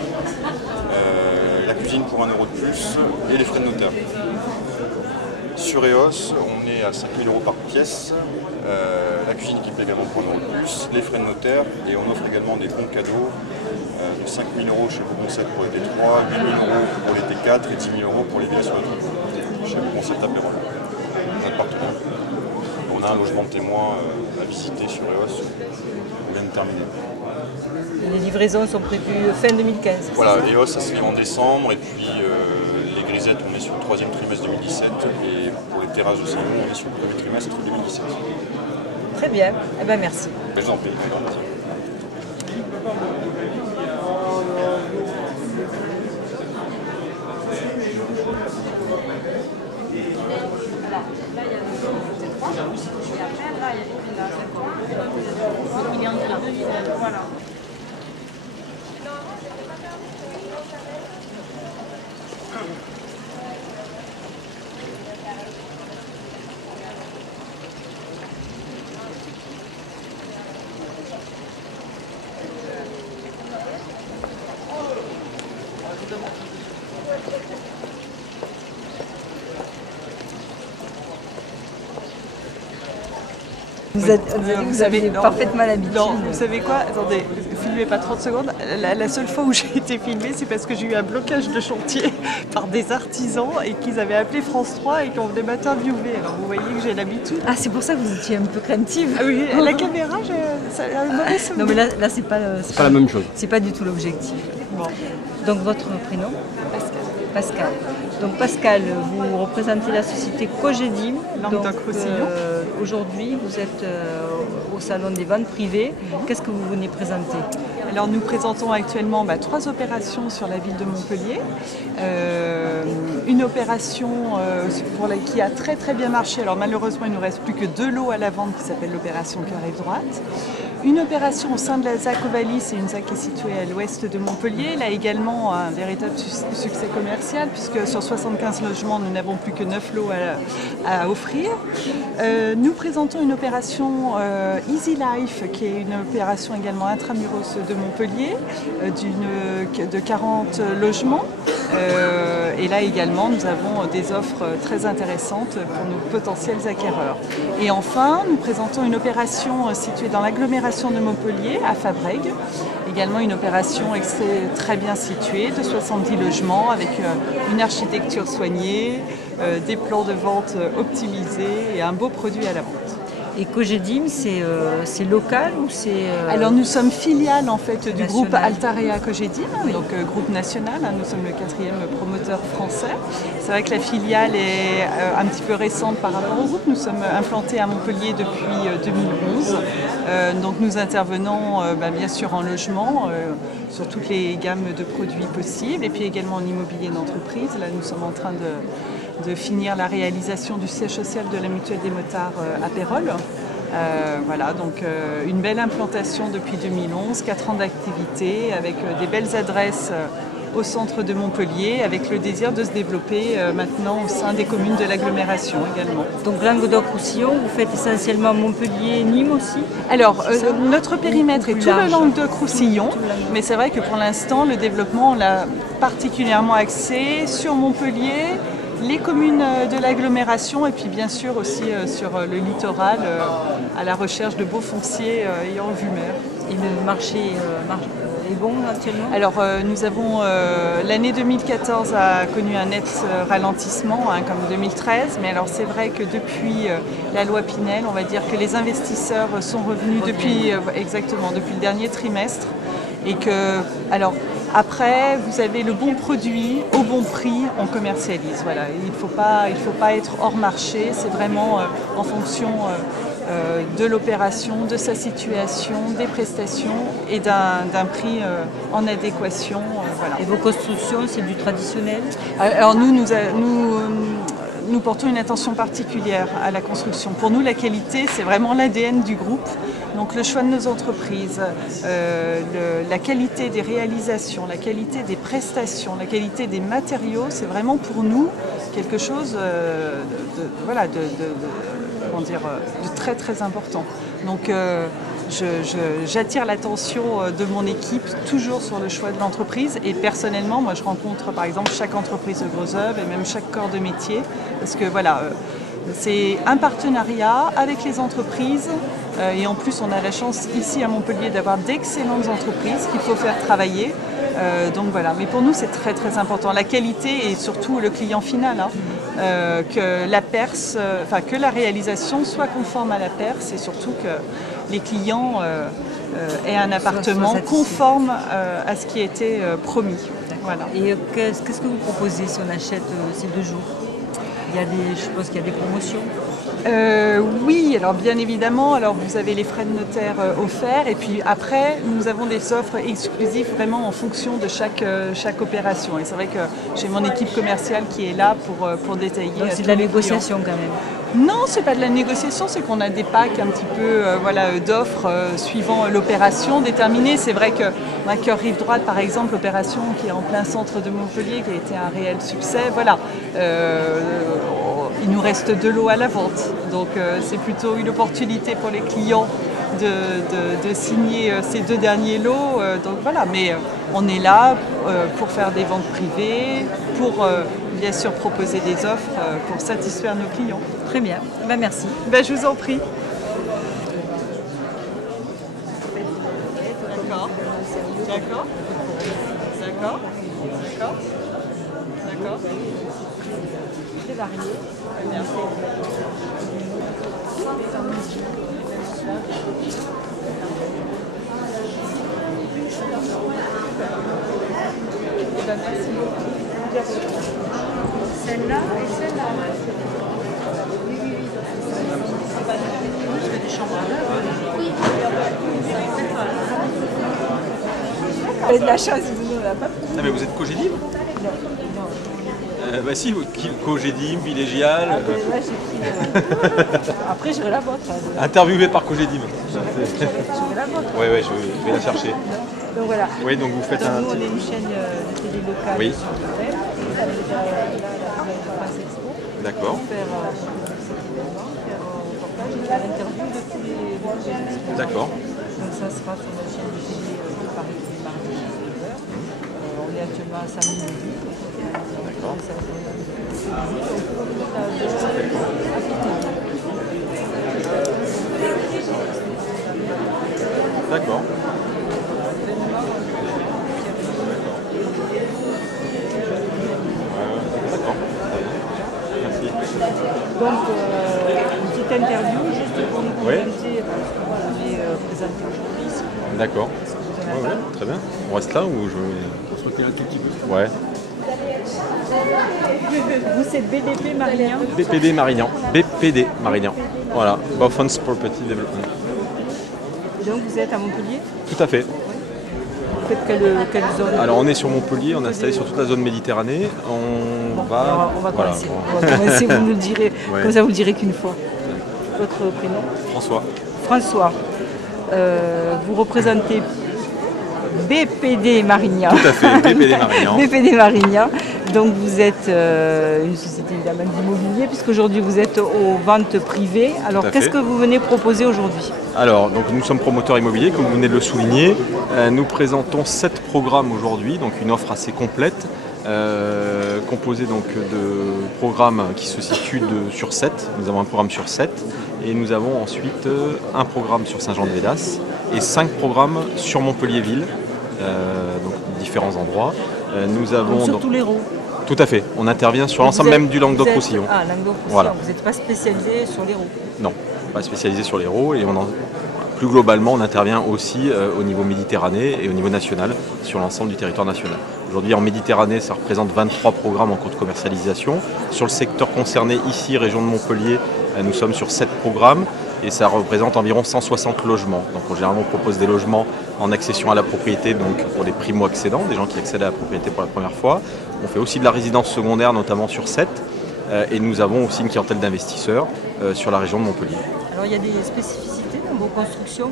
La cuisine pour 1 € de plus et les frais de notaire. Sur EOS, on est à 5 000 € par pièce. La cuisine qui paie également pour 1 € de plus, les frais de notaire et on offre également des bons cadeaux de 5 000 € chez Beauconcept pour les T3, 8 000 € pour les T4 et 10 000 € pour les villas sur le toit. Chez Beauconcept à Pérol, notre partenaire. On a un logement de témoin à visiter sur EOS, on vient de terminer. Les livraisons sont prévues fin 2015. Voilà, EOS ça se fait en décembre et puis les Grisettes on est sur le 3e trimestre 2017 et pour les terrasses de Saint-Loup on est sur le 1er trimestre 2017. Très bien, eh ben merci. Je vous en prie, avec grand plaisir. Voilà. Vous avez parfaitement l'habitude. Non, vous savez quoi? Attendez, filmez pas 30 secondes. La seule fois où j'ai été filmée, c'est parce que j'ai eu un blocage de chantier par des artisans et qu'ils avaient appelé France 3 et qu'on venait m'interviewer. Alors vous voyez que j'ai l'habitude. Ah, c'est pour ça que vous étiez un peu craintive. Ah oui, la caméra, ça a un mauvais souvenir. Non, mais là c'est pas la même chose. C'est pas du tout l'objectif. Bon. Donc votre prénom? Pascal. Donc Pascal, vous représentez la société Cogedim. Languedoc-Roussillon. Aujourd'hui, vous êtes au salon des ventes privées. Qu'est-ce que vous venez présenter? Alors nous présentons actuellement 3 opérations sur la ville de Montpellier. Une opération qui a très très bien marché. Alors malheureusement, il ne nous reste plus que 2 lots à la vente qui s'appelle l'opération Cœur Rive Droite. Une opération au sein de la ZAC Ovalie, c'est une ZAC qui est située à l'ouest de Montpellier. Là également un véritable succès commercial puisque sur 75 logements, nous n'avons plus que 9 lots à offrir. Nous présentons une opération Easy Life qui est une opération également intramuros de Montpellier de 40 logements. Et là également, nous avons des offres très intéressantes pour nos potentiels acquéreurs. Et enfin, nous présentons une opération située dans l'agglomération de Montpellier, à Fabrègues. Également une opération très bien située, de 70 logements, avec une architecture soignée, des plans de vente optimisés et un beau produit à la vente. Et Cogedim, c'est local ou c'est... Alors nous sommes filiales en fait du groupe Altarea Cogedim, donc groupe national, nous sommes le 4e promoteur français. C'est vrai que la filiale est un petit peu récente par rapport au groupe. Nous sommes implantés à Montpellier depuis 2011. Donc nous intervenons bien sûr en logement, sur toutes les gammes de produits possibles, et puis également en immobilier d'entreprise. Là nous sommes en train de finir la réalisation du siège social de la Mutuelle des Motards à Pérols. Voilà, donc une belle implantation depuis 2011, 4 ans d'activité, avec des belles adresses au centre de Montpellier, avec le désir de se développer maintenant au sein des communes de l'agglomération également. Donc Languedoc-Roussillon, vous faites essentiellement Montpellier, Nîmes aussi? Alors, notre périmètre est tout le Languedoc-Roussillon, mais c'est vrai que pour l'instant, le développement, on l'a particulièrement axé sur Montpellier, les communes de l'agglomération et puis bien sûr aussi sur le littoral à la recherche de beaux fonciers ayant vue mer. Et le marché est bon actuellement? Alors nous avons l'année 2014 a connu un net ralentissement comme 2013, mais alors c'est vrai que depuis la loi Pinel, on va dire que les investisseurs sont revenus depuis le dernier trimestre et que après, vous avez le bon produit, au bon prix, on commercialise. Voilà. Il ne faut pas être hors marché, c'est vraiment en fonction de l'opération, de sa situation, des prestations et d'un prix en adéquation. Voilà. Et vos constructions, c'est du traditionnel? Alors nous portons une attention particulière à la construction. Pour nous, la qualité, c'est vraiment l'ADN du groupe. Donc le choix de nos entreprises, la qualité des réalisations, la qualité des prestations, la qualité des matériaux, c'est vraiment pour nous quelque chose de très très important. Donc j'attire l'attention de mon équipe toujours sur le choix de l'entreprise et personnellement, moi je rencontre par exemple chaque entreprise de gros œuvres et même chaque corps de métier parce que c'est un partenariat avec les entreprises et en plus on a la chance ici à Montpellier d'avoir d'excellentes entreprises qu'il faut faire travailler. Donc voilà, mais pour nous c'est très très important, la qualité et surtout le client final, que la réalisation soit conforme à la perce et surtout que les clients aient un appartement conforme à ce qui a été promis. Voilà. Et qu'est-ce que vous proposez si on achète ces 2 jours? Je suppose qu'il y a des promotions? Oui, alors bien évidemment, alors vous avez les frais de notaire offerts et puis après nous avons des offres exclusives vraiment en fonction de chaque opération. Et c'est vrai que j'ai mon équipe commerciale qui est là pour détailler. Donc c'est de la négociation quand même? Non, c'est pas de la négociation, c'est qu'on a des packs un petit peu d'offres suivant l'opération déterminée. C'est vrai que Cœur Rive Droite, par exemple, l'opération qui est en plein centre de Montpellier, qui a été un réel succès, voilà. Il nous reste 2 lots à la vente, donc c'est plutôt une opportunité pour les clients de signer ces 2 derniers lots. Donc voilà, mais on est là pour faire des ventes privées, pour bien sûr proposer des offres pour satisfaire nos clients. Très bien, merci. Je vous en prie. D'accord. D'accord. D'accord. D'accord. D'accord. Très varié. Bien. Merci beaucoup. Celle-là et celle-là. Je fais des chambres à l'heure. Vous avez de la chance, vous n'en avez pas. Ah mais vous êtes Cogedim? Bah si, Cogedim, Villégial. Là, j'ai pris. Après, j'aurai la vôtre. Interviewé par Cogedim. J'aurai la vôtre. Oui, je vais la chercher. Donc voilà. Oui, donc vous faites donc, un. Nous, on est une chaîne de télé locale oui. sur le web. Là, la France Expo. D'accord. Faire l'interview de tous les exposants. D'accord. Donc ça sera sur la chaîne de télé de Paris tous les mardis à 9h. On est actuellement à Saint-Midi. D'accord. D'accord. Donc, une petite interview juste pour nous présenter ce que vous avez présenté aujourd'hui. D'accord. Ouais, très bien. On reste là ou je. On se recule un tout petit peu. Ouais. Vous, c'est BDP Marignan. BPD Marignan. BPD Marignan. Voilà. Bofons Property Development. Et donc, vous êtes à Montpellier? Tout à fait. Vous faites quelle zone? Alors on est sur Montpellier, on est installé sur toute la zone Méditerranée. On va commencer. On va commencer, vous nous le direz. Ouais. Comme ça, vous le direz qu'une fois. Votre prénom? François. François. Vous représentez BPD Marignan. Tout à fait, BPD Marignan. BPD Marignan. Donc vous êtes une société évidemment d'immobilier, puisqu'aujourd'hui vous êtes aux ventes privées. Alors qu'est-ce que vous venez proposer aujourd'hui? Alors, donc, nous sommes promoteurs immobiliers, comme vous venez de le souligner. Nous présentons 7 programmes aujourd'hui, donc une offre assez complète, composée donc, de programmes qui se situent sur 7. Nous avons un programme sur 7. Et nous avons ensuite un programme sur Saint-Jean-de-Védas et 5 programmes sur Montpellier-Ville, donc différents endroits. Nous avons sur tous les l'Hérault. Tout à fait. On intervient sur l'ensemble même du Languedoc-Roussillon. Ah, Languedoc-Roussillon. Voilà. Vous n'êtes pas spécialisé sur l'Hérault? Non, pas spécialisé sur l'Hérault. Et plus globalement, on intervient aussi au niveau Méditerranée et au niveau national, sur l'ensemble du territoire national. Aujourd'hui, en Méditerranée, ça représente 23 programmes en cours de commercialisation. Sur le secteur concerné, ici, région de Montpellier, nous sommes sur 7 programmes. Et ça représente environ 160 logements. Donc généralement on propose des logements en accession à la propriété, donc pour les primo-accédants, des gens qui accèdent à la propriété pour la première fois. On fait aussi de la résidence secondaire, notamment sur 7. Et nous avons aussi une clientèle d'investisseurs sur la région de Montpellier. Alors il y a des spécificités dans vos constructions?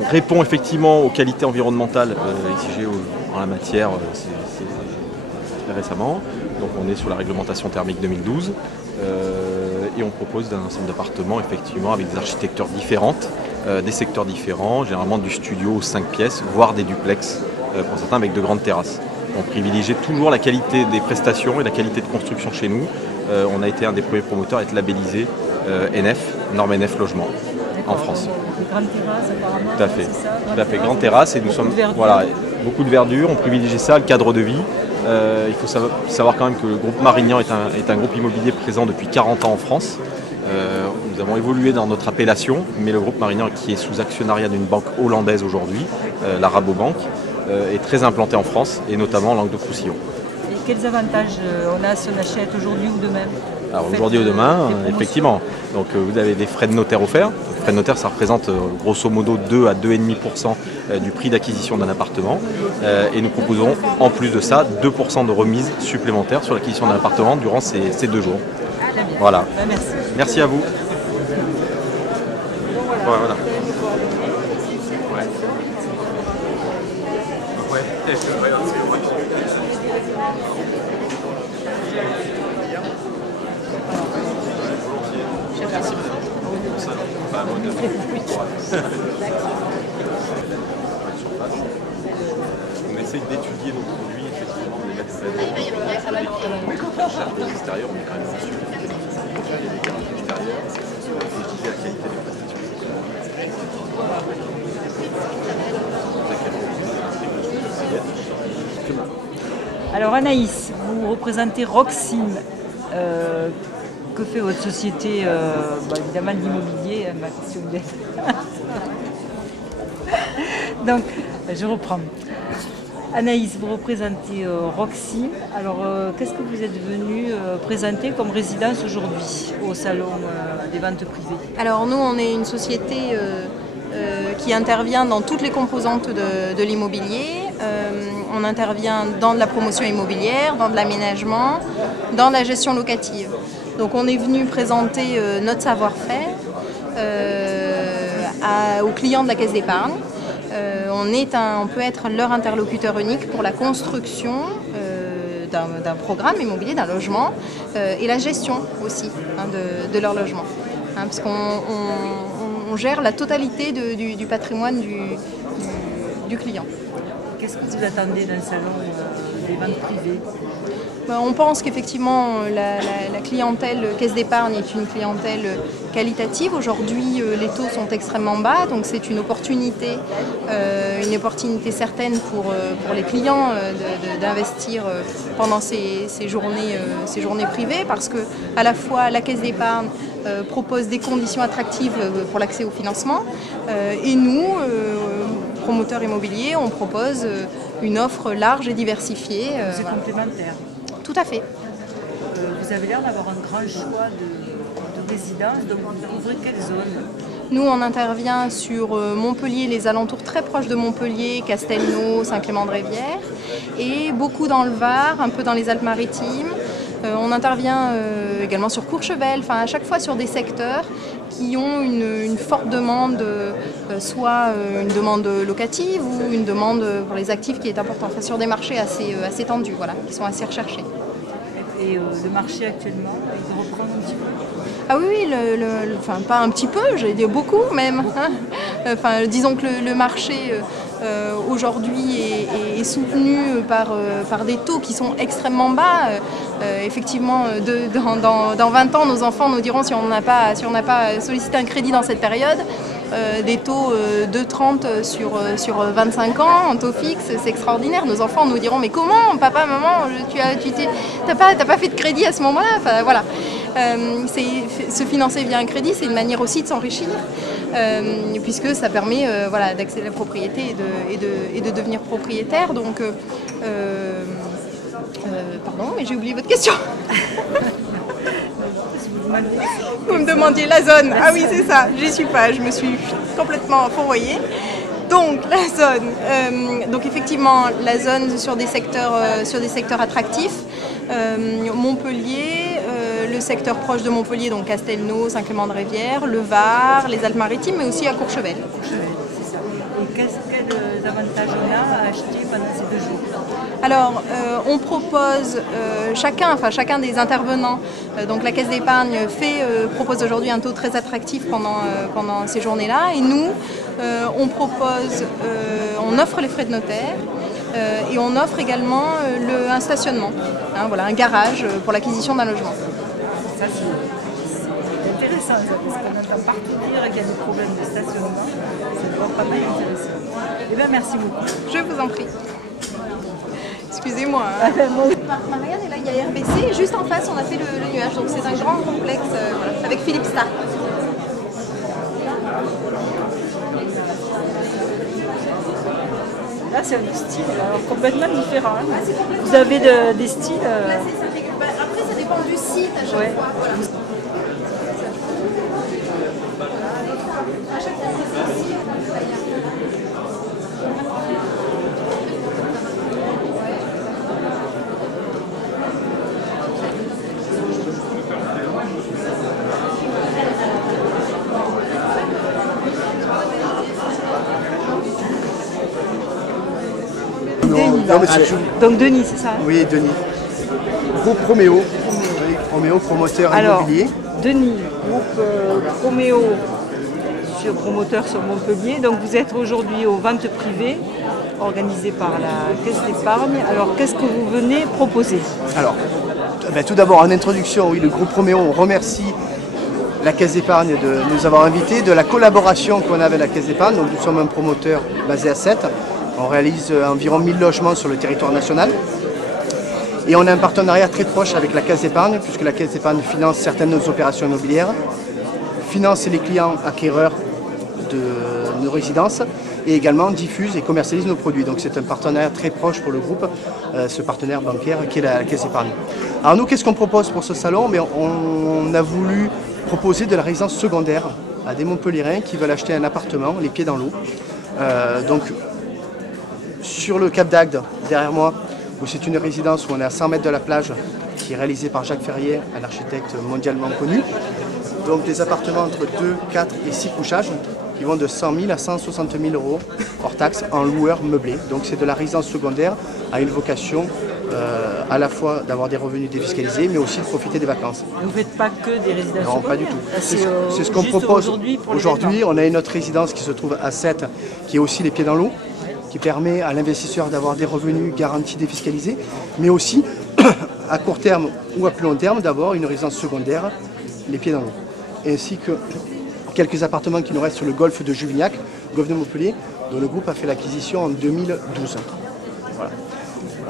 On répond effectivement aux qualités environnementales exigées en la matière très récemment. Donc on est sur la réglementation thermique 2012. Et on propose un ensemble d'appartements effectivement avec des architectures différentes, des secteurs différents, généralement du studio aux 5 pièces, voire des duplex pour certains avec de grandes terrasses. On privilégie toujours la qualité des prestations et la qualité de construction chez nous. On a été un des premiers promoteurs à être labellisé NF, norme NF logement en France. Des grandes terrasses apparemment. Tout à fait, tout à fait. Grande terrasse et nous sommes beaucoup de verdure, on privilégie ça, le cadre de vie. Il faut savoir quand même que le groupe Marignan est un groupe immobilier présent depuis 40 ans en France. Nous avons évolué dans notre appellation, mais le groupe Marignan, qui est sous actionnariat d'une banque hollandaise aujourd'hui, la Rabobank, est très implanté en France et notamment en Languedoc-Roussillon. Et quels avantages on a si on achète aujourd'hui ou demain? Alors aujourd'hui ou demain, effectivement. Donc vous avez des frais de notaire offerts. Les frais de notaire, ça représente grosso modo 2 à 2,5% du prix d'acquisition d'un appartement. Et nous proposons en plus de ça 2% de remise supplémentaire sur l'acquisition d'un appartement durant ces 2 jours. Très bien. Voilà. Merci. Merci à vous. Voilà. On essaye d'étudier nos produits, effectivement, on les met sur la charge de l'extérieur, on est quand même dessus. Il y a des garages extérieurs, et je disais la qualité des prestations. Alors Anaïs, vous représentez Roxim. Que fait votre société évidemment de l'immobilier, ma question d'aide. Donc, je reprends. Anaïs, vous représentez Roxim. Alors, qu'est-ce que vous êtes venu présenter comme résidence aujourd'hui au salon des ventes privées? Alors, nous, on est une société qui intervient dans toutes les composantes de l'immobilier. On intervient dans de la promotion immobilière, dans de l'aménagement, dans de la gestion locative. Donc, on est venu présenter notre savoir-faire aux clients de la Caisse d'épargne. On peut être leur interlocuteur unique pour la construction d'un programme immobilier, d'un logement et la gestion aussi de leur logement. Parce qu'on gère la totalité du patrimoine du client. Qu'est-ce que vous attendez d'un salon des ventes privées? On pense qu'effectivement la clientèle Caisse d'épargne est une clientèle qualitative. Aujourd'hui, les taux sont extrêmement bas, donc c'est une opportunité certaine pour les clients d'investir pendant ces journées privées, parce que à la fois la Caisse d'épargne propose des conditions attractives pour l'accès au financement et nous, promoteurs immobiliers, on propose une offre large et diversifiée. C'est complémentaire. Tout à fait. Vous avez l'air d'avoir un grand choix de résidences, donc vous couvrez quelle zone? Nous, on intervient sur Montpellier, les alentours très proches de Montpellier, Castelnau, Saint-Clément-de-Rivière, et beaucoup dans le Var, un peu dans les Alpes-Maritimes. On intervient également sur Courchevel, à chaque fois sur des secteurs qui ont une forte demande, soit une demande locative ou une demande pour les actifs qui est importante, sur des marchés assez tendus, qui sont assez recherchés. Et le marché actuellement, il reprend un petit peu? Ah oui, pas un petit peu, j'ai dit beaucoup même. Disons que le marché aujourd'hui est soutenu par des taux qui sont extrêmement bas. Effectivement, dans 20 ans, nos enfants nous diront, si on n'a pas sollicité un crédit dans cette période, des taux de 2,30 sur 25 ans en taux fixe, c'est extraordinaire. Nos enfants nous diront, mais comment, papa, maman, t'as pas fait de crédit à ce moment-là? Voilà. Se financer via un crédit, c'est une manière aussi de s'enrichir, puisque ça permet d'accéder à la propriété et de devenir propriétaire. Donc, pardon, mais j'ai oublié votre question. Vous me demandiez la zone. Ah oui, c'est ça, j'y suis pas, je me suis complètement fourvoyée. Donc la zone, donc effectivement la zone sur des secteurs attractifs, Montpellier, le secteur proche de Montpellier, donc Castelnau, Saint-Clément-de-Rivière, le Var, les Alpes-Maritimes, mais aussi à Courchevel. C'est ça. Et quels avantages on a à acheter pendant ces 2 jours? Alors, on propose, chacun des intervenants, donc la Caisse d'épargne propose aujourd'hui un taux très attractif pendant ces journées-là, et nous, on offre les frais de notaire, et on offre également un stationnement, un garage pour l'acquisition d'un logement. Ça, c'est intéressant, parce qu'on entend partout dire qu'il y a des problèmes de stationnement. C'est vraiment pas mal intéressant. Eh bien, merci beaucoup. Je vous en prie. Excusez-moi. Marianne est là, il y a RBC, et juste en face, on a fait le nuage. Donc c'est un grand complexe avec Philippe Starck. Là, c'est un style complètement différent. Vous avez des styles. Après, ça dépend du site à chaque fois. À chaque fois, c'est ici. Non, donc Denis, c'est ça? Oui, Denis. Groupe Proméo. Oui, Proméo, promoteur immobilier. Denis, groupe Proméo, promoteur sur Montpellier. Donc vous êtes aujourd'hui aux ventes privées organisées par la Caisse d'épargne. Alors qu'est-ce que vous venez proposer? Alors, tout d'abord en introduction, oui, le groupe Proméo, on remercie la Caisse d'épargne de nous avoir invités, de la collaboration qu'on a avec la Caisse d'épargne. Donc nous sommes un promoteur basé à Sète. On réalise environ 1000 logements sur le territoire national. Et on a un partenariat très proche avec la Caisse d'épargne, puisque la Caisse d'épargne finance certaines de nos opérations immobilières, finance les clients acquéreurs de nos résidences et également diffuse et commercialise nos produits. Donc c'est un partenariat très proche pour le groupe, ce partenaire bancaire qui est la Caisse d'épargne. Alors nous, qu'est-ce qu'on propose pour ce salon? On a voulu proposer de la résidence secondaire à des Montpelliérains qui veulent acheter un appartement, les pieds dans l'eau. Donc sur le Cap d'Agde, derrière moi, où c'est une résidence où on est à 100 mètres de la plage, qui est réalisée par Jacques Ferrier, un architecte mondialement connu. Donc des appartements entre 2, 4 et 6 couchages qui vont de 100 000 à 160 000 euros hors taxe en loueur meublé. Donc c'est de la résidence secondaire à une vocation à la fois d'avoir des revenus défiscalisés, mais aussi de profiter des vacances. Vous ne faites pas que des résidences secondaires? Non, pas du tout. C'est ce qu'on propose aujourd'hui. On a une autre résidence qui se trouve à Sète, qui est aussi les pieds dans l'eau, qui permet à l'investisseur d'avoir des revenus garantis défiscalisés, mais aussi à court terme ou à plus long terme d'avoir une résidence secondaire, les pieds dans l'eau. Ainsi que quelques appartements qui nous restent sur le golfe de Juvignac, golfe de Montpellier, dont le groupe a fait l'acquisition en 2012. Voilà.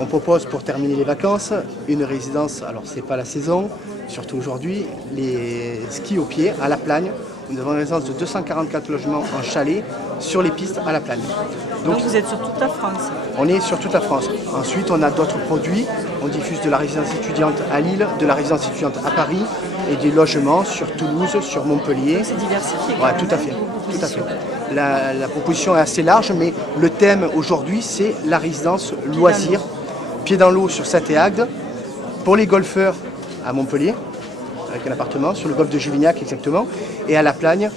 On propose pour terminer les vacances une résidence, alors c'est pas la saison, surtout aujourd'hui, les skis au pied à La Plagne. Nous avons une résidence de 244 logements en chalet sur les pistes à La Plagne. Donc vous êtes sur toute la France? On est sur toute la France. Ensuite, on a d'autres produits. On diffuse de la résidence étudiante à Lille, de la résidence étudiante à Paris et des logements sur Toulouse, sur Montpellier. C'est diversifié. Ouais, tout à fait. Tout à fait. La proposition est assez large, mais le thème aujourd'hui, c'est la résidence loisir, pied dans l'eau sur Sète et Agde, pour les golfeurs à Montpellier, avec un appartement, sur le golfe de Juvignac exactement, et à La Plagne,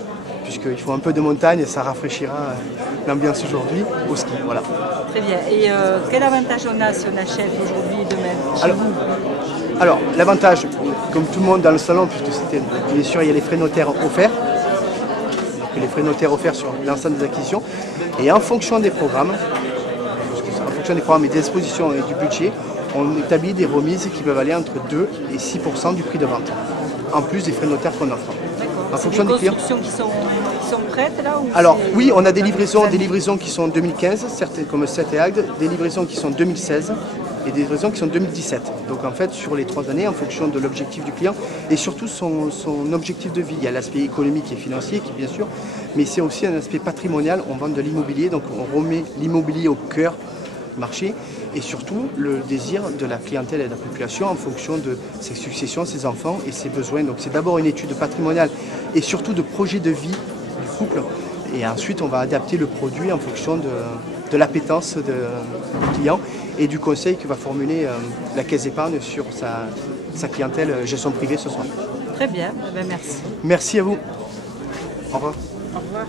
puisqu'il faut un peu de montagne et ça rafraîchira l'ambiance aujourd'hui au ski. Voilà. Très bien. Et quel avantage on a si on achète aujourd'hui et demain? Alors l'avantage, comme tout le monde dans le salon, puisque c'était bien sûr il y a les frais notaires offerts, donc les frais notaires offerts sur l'ensemble des acquisitions, et en fonction des programmes, et des dispositions et du budget, on établit des remises qui peuvent aller entre 2 et 6% du prix de vente, en plus des frais notaires qu'on offre. En fonction des clients. Constructions qui sont prêtes là ou Alors oui, on a des livraisons qui sont 2015, certaines comme Sète et Agde, des livraisons qui sont 2016 et des livraisons qui sont 2017. Donc en fait sur les 3 années, en fonction de l'objectif du client et surtout son objectif de vie. Il y a l'aspect économique et financier qui bien sûr, mais c'est aussi un aspect patrimonial. On vend de l'immobilier, donc on remet l'immobilier au cœur du marché et surtout le désir de la clientèle et de la population en fonction de ses successions, ses enfants et ses besoins. Donc c'est d'abord une étude patrimoniale et surtout de projet de vie du couple. Et ensuite on va adapter le produit en fonction de l'appétence du client et du conseil que va formuler la Caisse d'épargne sur sa clientèle gestion privée ce soir. Très bien, ben merci. Merci à vous. Au revoir. Au revoir.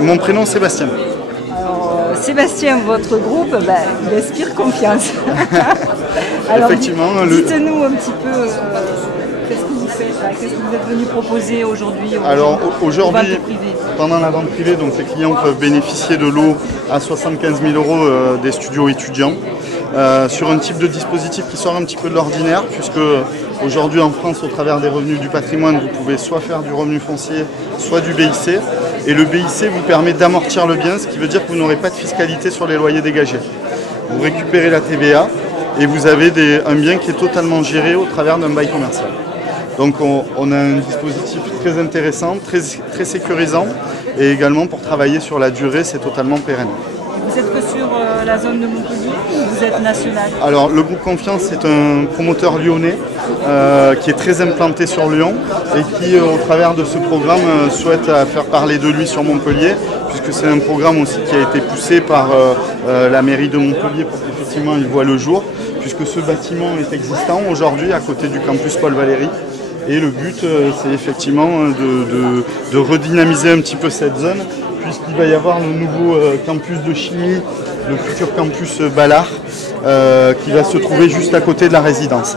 Mon prénom Sébastien. Alors, Sébastien, votre groupe, il inspire confiance. Alors, effectivement. Dites-nous un petit peu qu'est-ce que vous faites là, qu'est-ce que vous êtes venu proposer aujourd'hui aujourd'hui, pendant la vente privée, donc les clients peuvent bénéficier de l'eau à 75 000 € des studios étudiants. Sur un type de dispositif qui sort un petit peu de l'ordinaire, puisque aujourd'hui en France, au travers des revenus du patrimoine, vous pouvez soit faire du revenu foncier, soit du BIC. Et le BIC vous permet d'amortir le bien, ce qui veut dire que vous n'aurez pas de fiscalité sur les loyers dégagés. Vous récupérez la TVA et vous avez un bien qui est totalement géré au travers d'un bail commercial. Donc on a un dispositif très intéressant, très sécurisant et également pour travailler sur la durée, c'est totalement pérenne. Vous êtes que sur la zone de Montpellier ou vous êtes national? Alors le groupe Confiance est un promoteur lyonnais qui est très implanté sur Lyon et qui au travers de ce programme souhaite faire parler de lui sur Montpellier, puisque c'est un programme aussi qui a été poussé par la mairie de Montpellier pour qu'effectivement il voit le jour, puisque ce bâtiment est existant aujourd'hui à côté du campus Paul Valéry. Et le but, c'est effectivement de redynamiser un petit peu cette zone, puisqu'il va y avoir le nouveau campus de chimie, le futur campus Ballard, qui va se trouver juste à côté de la résidence.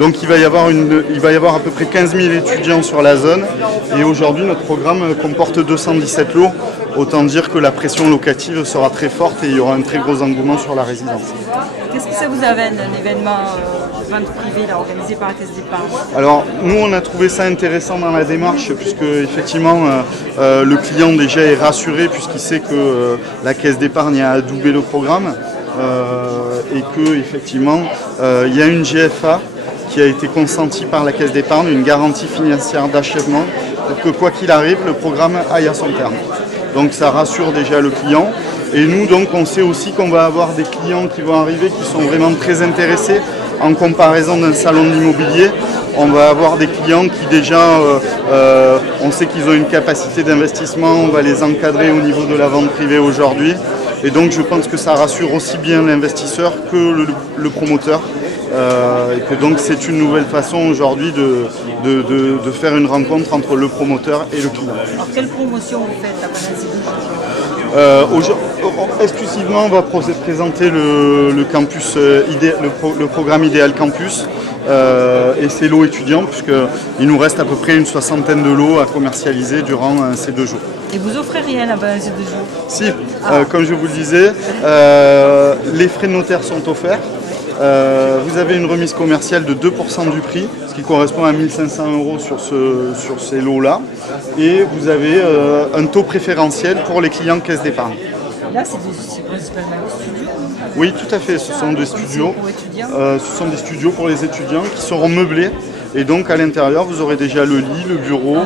Donc il va y avoir à peu près 15 000 étudiants sur la zone, et aujourd'hui notre programme comporte 217 lots. Autant dire que la pression locative sera très forte et il y aura un très gros engouement sur la résidence. qu'est-ce que ça vous amène, un événement de vente privée là, organisé par la Caisse d'épargne? Alors nous on a trouvé ça intéressant dans la démarche puisque effectivement le client déjà est rassuré puisqu'il sait que la Caisse d'épargne a adoubé le programme et que effectivement il y a une GFA qui a été consentie par la Caisse d'épargne, une garantie financière d'achèvement pour que quoi qu'il arrive le programme aille à son terme. Donc ça rassure déjà le client. Et nous, donc, on sait aussi qu'on va avoir des clients qui vont arriver qui sont vraiment très intéressés en comparaison d'un salon de l'immobilier. On va avoir des clients qui déjà, on sait qu'ils ont une capacité d'investissement, on va les encadrer au niveau de la vente privée aujourd'hui. Et donc je pense que ça rassure aussi bien l'investisseur que le promoteur. Et que donc c'est une nouvelle façon aujourd'hui de faire une rencontre entre le promoteur et le client. Alors quelle promotion vous faites à Panacée? Exclusivement, on va présenter le campus, le programme Idéal Campus et ses lots étudiants, puisqu'il nous reste à peu près une 60aine de lots à commercialiser durant ces 2 jours. Et vous offrez rien là-bas ces 2 jours? Si, comme je vous le disais, les frais de notaire sont offerts. Vous avez une remise commerciale de 2% du prix, ce qui correspond à 1 500 € sur ces lots-là. Et vous avez un taux préférentiel pour les clients Caisse d'épargne. Là, c'est principalement des studios? Oui, tout à fait. Ce sont des studios. Ce sont des studios pour les étudiants qui seront meublés. Et donc à l'intérieur, vous aurez déjà le lit, le bureau,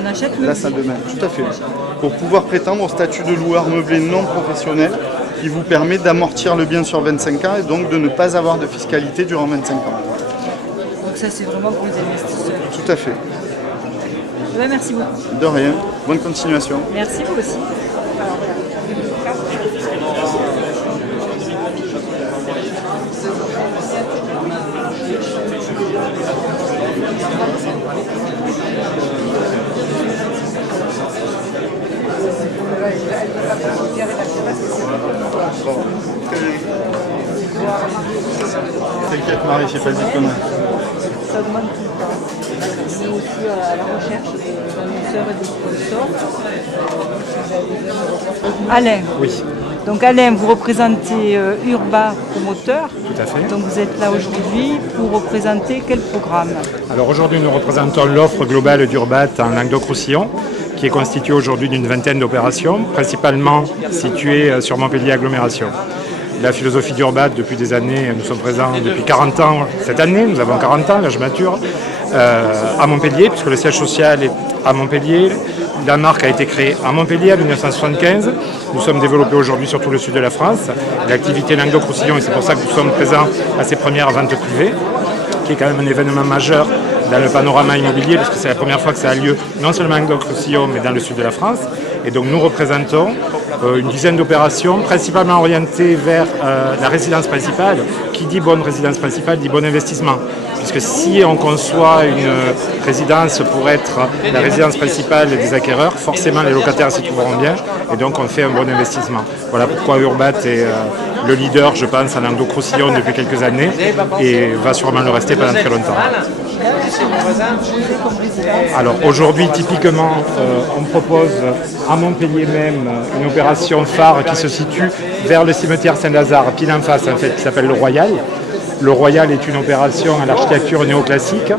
la salle de bain. Tout à fait. Pour pouvoir prétendre au statut de loueur meublé non professionnel, qui vous permet d'amortir le bien sur 25 ans et donc de ne pas avoir de fiscalité durant 25 ans. Donc ça c'est vraiment pour les investisseurs? Tout à fait. Ouais, merci beaucoup. De rien. Bonne continuation. Merci vous aussi. T'inquiète Marie, j'ai pas dit comment. Ça demande tout le temps. On est aussi à la recherche d'annonceurs et de sponsors. Alain. Oui. Donc Alain, vous représentez Urba Promoteur. Tout à fait. Donc vous êtes là aujourd'hui pour représenter quel programme? Alors aujourd'hui nous représentons l'offre globale d'Urbat en Languedoc-Roussillon, qui est constituée aujourd'hui d'une 20aine d'opérations, principalement situées sur Montpellier Agglomération. La philosophie d'Urbat, depuis des années, nous sommes présents depuis 40 ans cette année, nous avons 40 ans, l'âge mature, à Montpellier, puisque le siège social est à Montpellier. La marque a été créée à Montpellier en 1975. Nous sommes développés aujourd'hui sur tout le sud de la France. L'activité Languedoc-Roussillon, et c'est pour ça que nous sommes présents à ces premières ventes privées, qui est quand même un événement majeur dans le panorama immobilier, parce que c'est la première fois que ça a lieu non seulement à Languedoc-Roussillon, mais dans le sud de la France. Et donc nous représentons une dizaine d'opérations, principalement orientées vers la résidence principale. Qui dit bonne résidence principale dit bon investissement. Puisque si on conçoit une résidence pour être la résidence principale des acquéreurs, forcément les locataires s'y trouveront bien, et donc on fait un bon investissement. Voilà pourquoi Urbat est le leader, je pense, en Languedoc-Roussillon depuis quelques années, et va sûrement le rester pendant très longtemps. Alors aujourd'hui, typiquement, on propose à Montpellier même une opération phare qui se situe vers le cimetière Saint-Lazare, pile en face en fait, qui s'appelle le Royal. Le Royal est une opération à l'architecture néoclassique,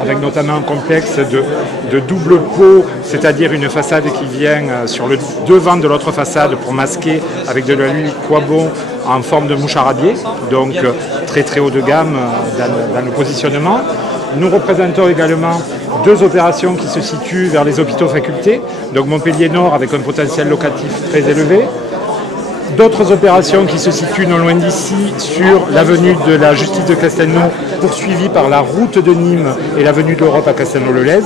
avec notamment un complexe de double pot, c'est-à-dire une façade qui vient sur le devant de l'autre façade pour masquer avec de l'alu Quabon en forme de mouche à rabier, donc très très haut de gamme dans le positionnement. Nous représentons également 2 opérations qui se situent vers les hôpitaux facultés, donc Montpellier Nord avec un potentiel locatif très élevé. D'autres opérations qui se situent non loin d'ici sur l'avenue de la Justice de Castelnau, poursuivie par la route de Nîmes et l'avenue de l'Europe à Castelnau-le-Lez.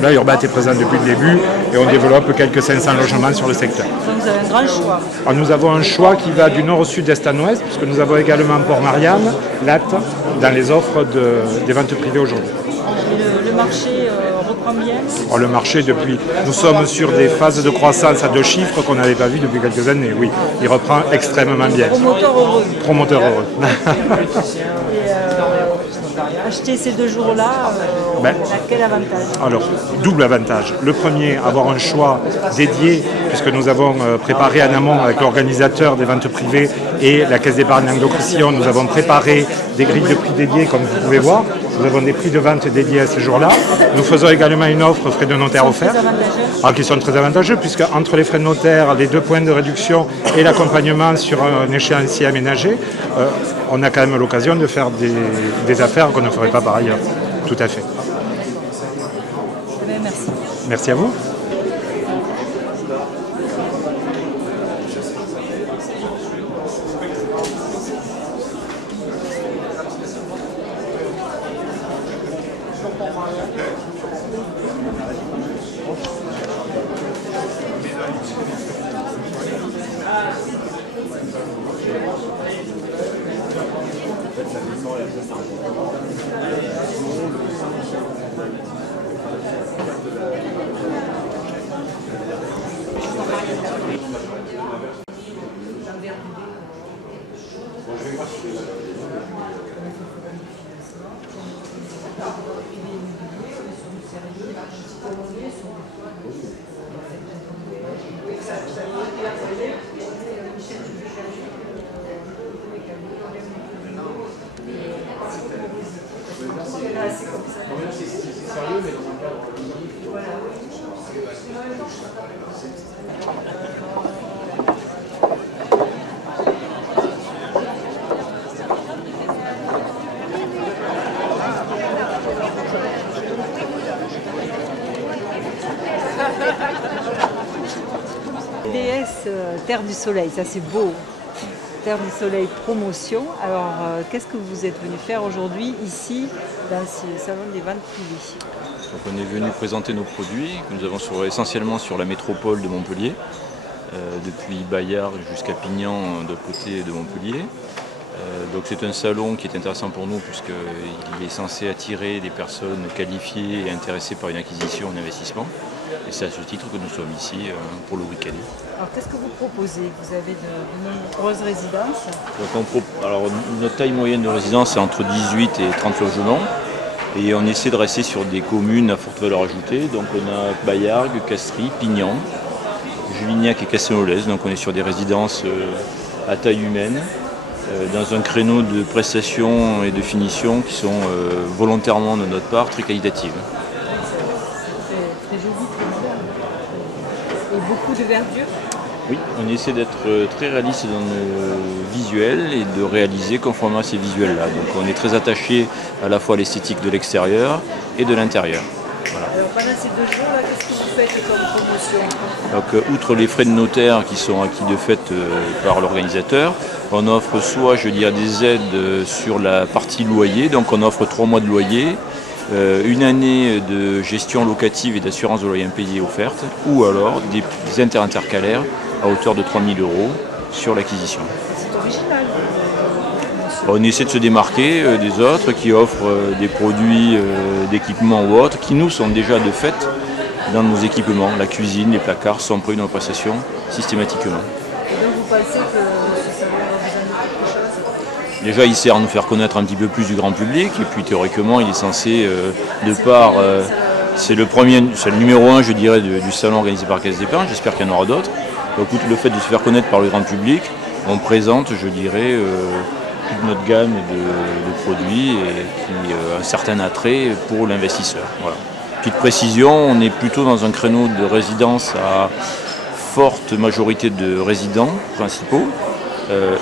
Là, Urbat est présent depuis le début et on développe quelques 500 logements sur le secteur. Donc vous avez un grand choix. Alors, nous avons un choix qui va du nord au sud, d'est à ouest, puisque nous avons également Port-Marianne, Latte, dans les offres des ventes privées aujourd'hui. Le marché reprend bien? Alors, le marché, nous sommes sur des phases de croissance à 2 chiffres qu'on n'avait pas vu depuis quelques années. Oui, il reprend extrêmement bien. Promoteur heureux. Promoteur heureux. À acheter ces 2 jours-là, on a quel avantage? Alors, double avantage. Le premier, avoir un choix dédié, puisque nous avons préparé en amont avec l'organisateur des ventes privées et la Caisse d'épargne Languedoc-Roussillon, nous avons préparé des grilles de prix dédiées, comme vous pouvez voir. Nous avons des prix de vente dédiés à ces jours-là. Nous faisons également une offre frais de notaire offerts, qui sont très avantageux, puisque entre les frais de notaire, les 2 points de réduction et l'accompagnement sur un échéancier aménagé, on a quand même l'occasion de faire des affaires qu'on ne ferait pas par ailleurs. Tout à fait. Merci. Merci à vous. DS Terre du Soleil, ça c'est beau. Terre du Soleil promotion. Alors qu'est-ce que vous êtes venu faire aujourd'hui ici dans ce salon des ventes privées? Donc, on est venu présenter nos produits que nous avons essentiellement sur la métropole de Montpellier, depuis Bayard jusqu'à Pignan de l'autre côté de Montpellier. Donc c'est un salon qui est intéressant pour nous puisqu'il est censé attirer des personnes qualifiées et intéressées par une acquisition ou un investissement. Et c'est à ce titre que nous sommes ici pour le week-end. Alors qu'est-ce que vous proposez? Vous avez de nombreuses résidences. Alors notre taille moyenne de résidence est entre 18 et 30 logements. Et on essaie de rester sur des communes à forte valeur ajoutée. Donc on a Bayargues, Castries, Pignan, Juvignac et Castelnau-lez. Donc on est sur des résidences à taille humaine, dans un créneau de prestations et de finition qui sont volontairement de notre part très qualitatives. Très joli, très moderne. Et beaucoup de verdure. Oui, on essaie d'être très réaliste dans nos visuels et de réaliser conformément à ces visuels-là. Donc on est très attaché à la fois à l'esthétique de l'extérieur et de l'intérieur. Voilà. Alors pendant ces 2 jours, qu'est-ce que vous faites comme promotion? Donc outre les frais de notaire qui sont acquis de fait par l'organisateur, on offre soit des aides sur la partie loyer, donc on offre 3 mois de loyer, une année de gestion locative et d'assurance de loyer impayé offerte, ou alors des interintercalaires à hauteur de 3 000 € sur l'acquisition. C'est original. On essaie de se démarquer des autres qui offrent des produits d'équipement ou autres qui nous sont déjà de fait dans nos équipements. La cuisine, les placards sont pris dans nos prestations systématiquement. Et donc vous pensez que ce salon va vous amener quelque chose? Déjà, il sert à nous faire connaître un petit peu plus du grand public, et puis théoriquement, il est censé, c'est le numéro 1, je dirais, du salon organisé par Caisse d'Épargne. J'espère qu'il y en aura d'autres. Donc, outre le fait de se faire connaître par le grand public, on présente, je dirais, toute notre gamme de produits et qui a un certain attrait pour l'investisseur. Voilà. Petite précision, on est plutôt dans un créneau de résidence à forte majorité de résidents principaux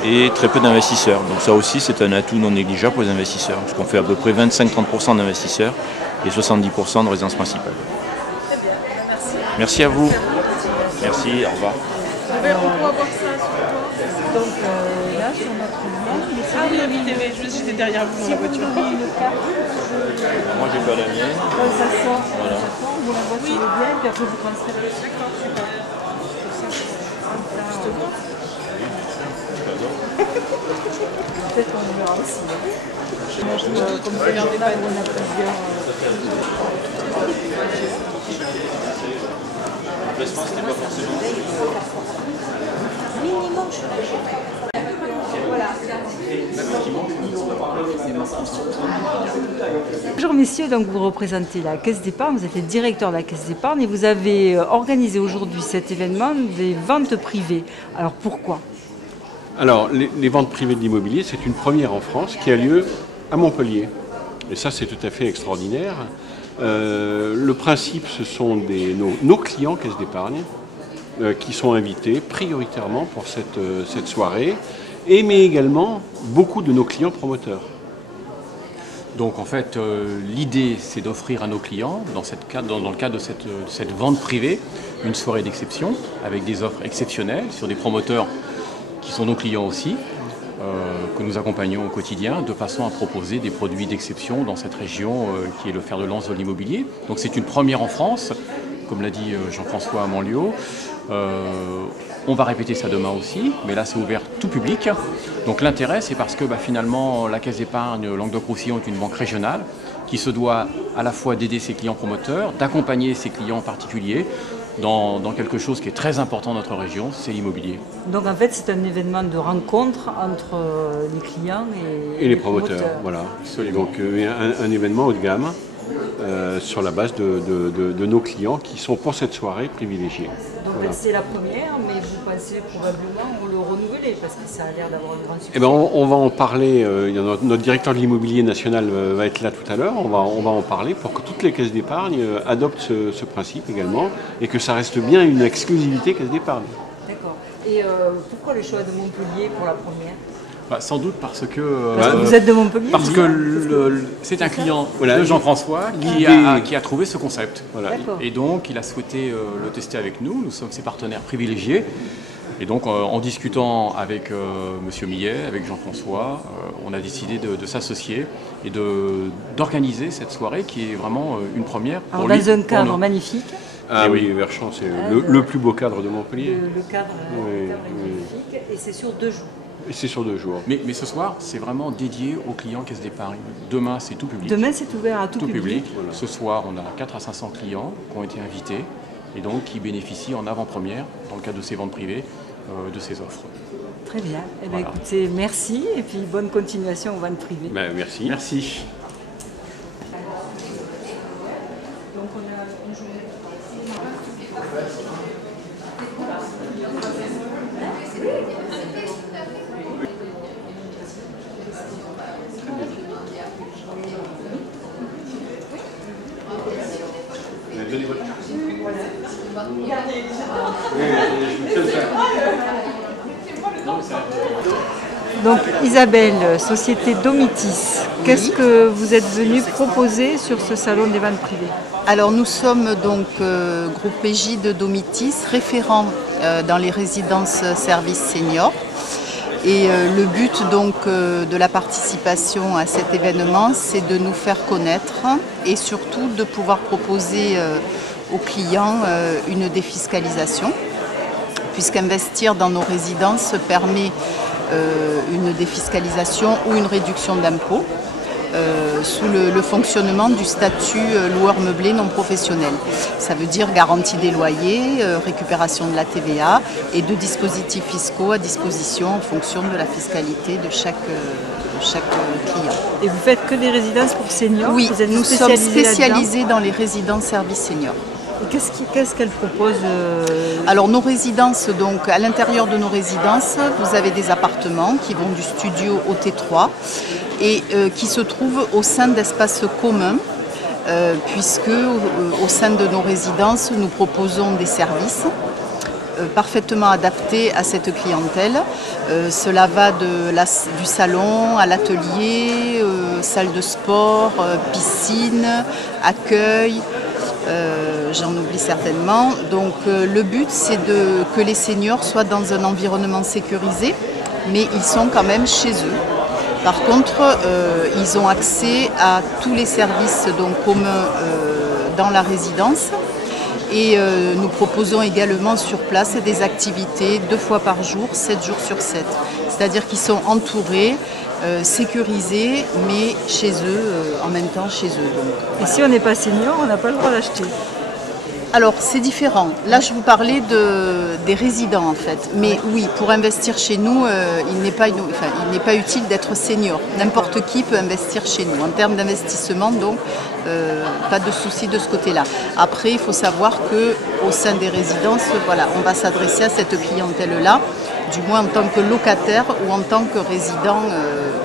et très peu d'investisseurs. Donc ça aussi, c'est un atout non négligeable pour les investisseurs, parce qu'on fait à peu près 25-30% d'investisseurs et 70% de résidences principales. Merci à vous. Merci, au revoir. On pourra voir ça sur toi. Donc là, sur notre lien, ah oui, j'étais derrière vous dans la voiture. Moi, j'ai pas la mienne. Ça sort, voilà. Vous la voici le bien, puis après vous transférez. D'accord, super. Justement. Peut-être qu'on le verra aussi. Comme c'est un journal où on a plusieurs... L'emplacement, c'était pas forcément... Minimum, je suis voilà. Bonjour messieurs, donc vous représentez la Caisse d'épargne, vous êtes le directeur de la Caisse d'épargne et vous avez organisé aujourd'hui cet événement des ventes privées. Alors pourquoi? Alors les ventes privées de l'immobilier, c'est une première en France qui a lieu à Montpellier. Et ça c'est tout à fait extraordinaire. Le principe, ce sont nos clients Caisse d'épargne qui sont invités prioritairement pour cette soirée, mais également beaucoup de nos clients promoteurs. Donc en fait, l'idée c'est d'offrir à nos clients, dans le cadre de cette vente privée, une soirée d'exception avec des offres exceptionnelles sur des promoteurs qui sont nos clients aussi, que nous accompagnons au quotidien, de façon à proposer des produits d'exception dans cette région qui est le fer de lance de l'immobilier. Donc c'est une première en France, comme l'a dit Jean-François Manliot. On va répéter ça demain aussi, mais là c'est ouvert tout public. Donc l'intérêt c'est parce que finalement la Caisse d'épargne Languedoc-Roussillon est une banque régionale qui se doit à la fois d'aider ses clients promoteurs, d'accompagner ses clients particuliers dans quelque chose qui est très important dans notre région, c'est l'immobilier. Donc en fait c'est un événement de rencontre entre les clients et les promoteurs. Voilà. Donc un événement haut de gamme sur la base de nos clients qui sont pour cette soirée privilégiés. Donc voilà. C'est la première, mais vous pensez probablement le renouveler parce que ça a l'air d'avoir un grand succès. Eh ben, on va en parler, notre directeur de l'immobilier national va être là tout à l'heure, on va en parler pour que toutes les caisses d'épargne adoptent ce principe également et que ça reste bien une exclusivité caisse d'épargne. D'accord. Et pourquoi le choix de Montpellier pour la première? Sans doute parce que vous êtes de Montpellier. Parce que c'est un client de Jean-François qui a trouvé ce concept. Voilà. Et donc il a souhaité le tester avec nous. Nous sommes ses partenaires privilégiés. Et donc en discutant avec Monsieur Millet, avec Jean-François, on a décidé de s'associer et d'organiser cette soirée qui est vraiment une première pour lui. Dans un cadre magnifique. Ah oui, Verchamp, c'est le plus beau cadre de Montpellier. Le cadre est magnifique et c'est sur 2 jours. Et c'est sur 2 jours. Mais ce soir, c'est vraiment dédié aux clients Caisse d'épargne. Demain, c'est tout public. Demain, c'est ouvert à tout public. Voilà. Ce soir, on a 400 à 500 clients qui ont été invités et donc qui bénéficient en avant-première, dans le cadre de ces ventes privées, de ces offres. Très bien. Eh bien, écoutez, merci et puis bonne continuation aux ventes privées. Merci. Merci. Donc, on a une journée. Donc Isabelle, société Domitis, qu'est-ce que vous êtes venue proposer sur ce salon des ventes privées? Alors nous sommes donc groupe PJ de Domitis, référent dans les résidences services seniors. Et le but donc de la participation à cet événement, c'est de nous faire connaître et surtout de pouvoir proposer aux clients une défiscalisation, puisqu'investir dans nos résidences permet une défiscalisation ou une réduction d'impôts sous le fonctionnement du statut loueur meublé non professionnel. Ça veut dire garantie des loyers, récupération de la TVA et de dispositifs fiscaux à disposition en fonction de la fiscalité de chaque client. Et vous faites que des résidences pour seniors? Oui, nous sommes spécialisés dans les résidences services seniors. Et qu'est-ce qu'elle propose Alors nos résidences, donc à l'intérieur de nos résidences, vous avez des appartements qui vont du studio au T3 et qui se trouvent au sein d'espaces communs, puisque au sein de nos résidences, nous proposons des services parfaitement adaptés à cette clientèle. Cela va du salon à l'atelier, salle de sport, piscine, accueil. J'en oublie certainement. Donc le but c'est que les seniors soient dans un environnement sécurisé, mais ils sont quand même chez eux. Par contre, ils ont accès à tous les services donc, communs dans la résidence. Et nous proposons également sur place des activités 2 fois par jour, 7 jours sur 7. C'est-à-dire qu'ils sont entourés, sécurisés, mais chez eux, en même temps chez eux. Donc. Et si on n'est pas senior, on n'a pas le droit d'acheter? Alors c'est différent. Là je vous parlais des résidents en fait. Mais oui, pour investir chez nous, il n'est pas utile d'être senior. N'importe qui peut investir chez nous. En termes d'investissement, donc, pas de souci de ce côté-là. Après, il faut savoir qu'au sein des résidences, voilà, on va s'adresser à cette clientèle-là, du moins en tant que locataire ou en tant que résident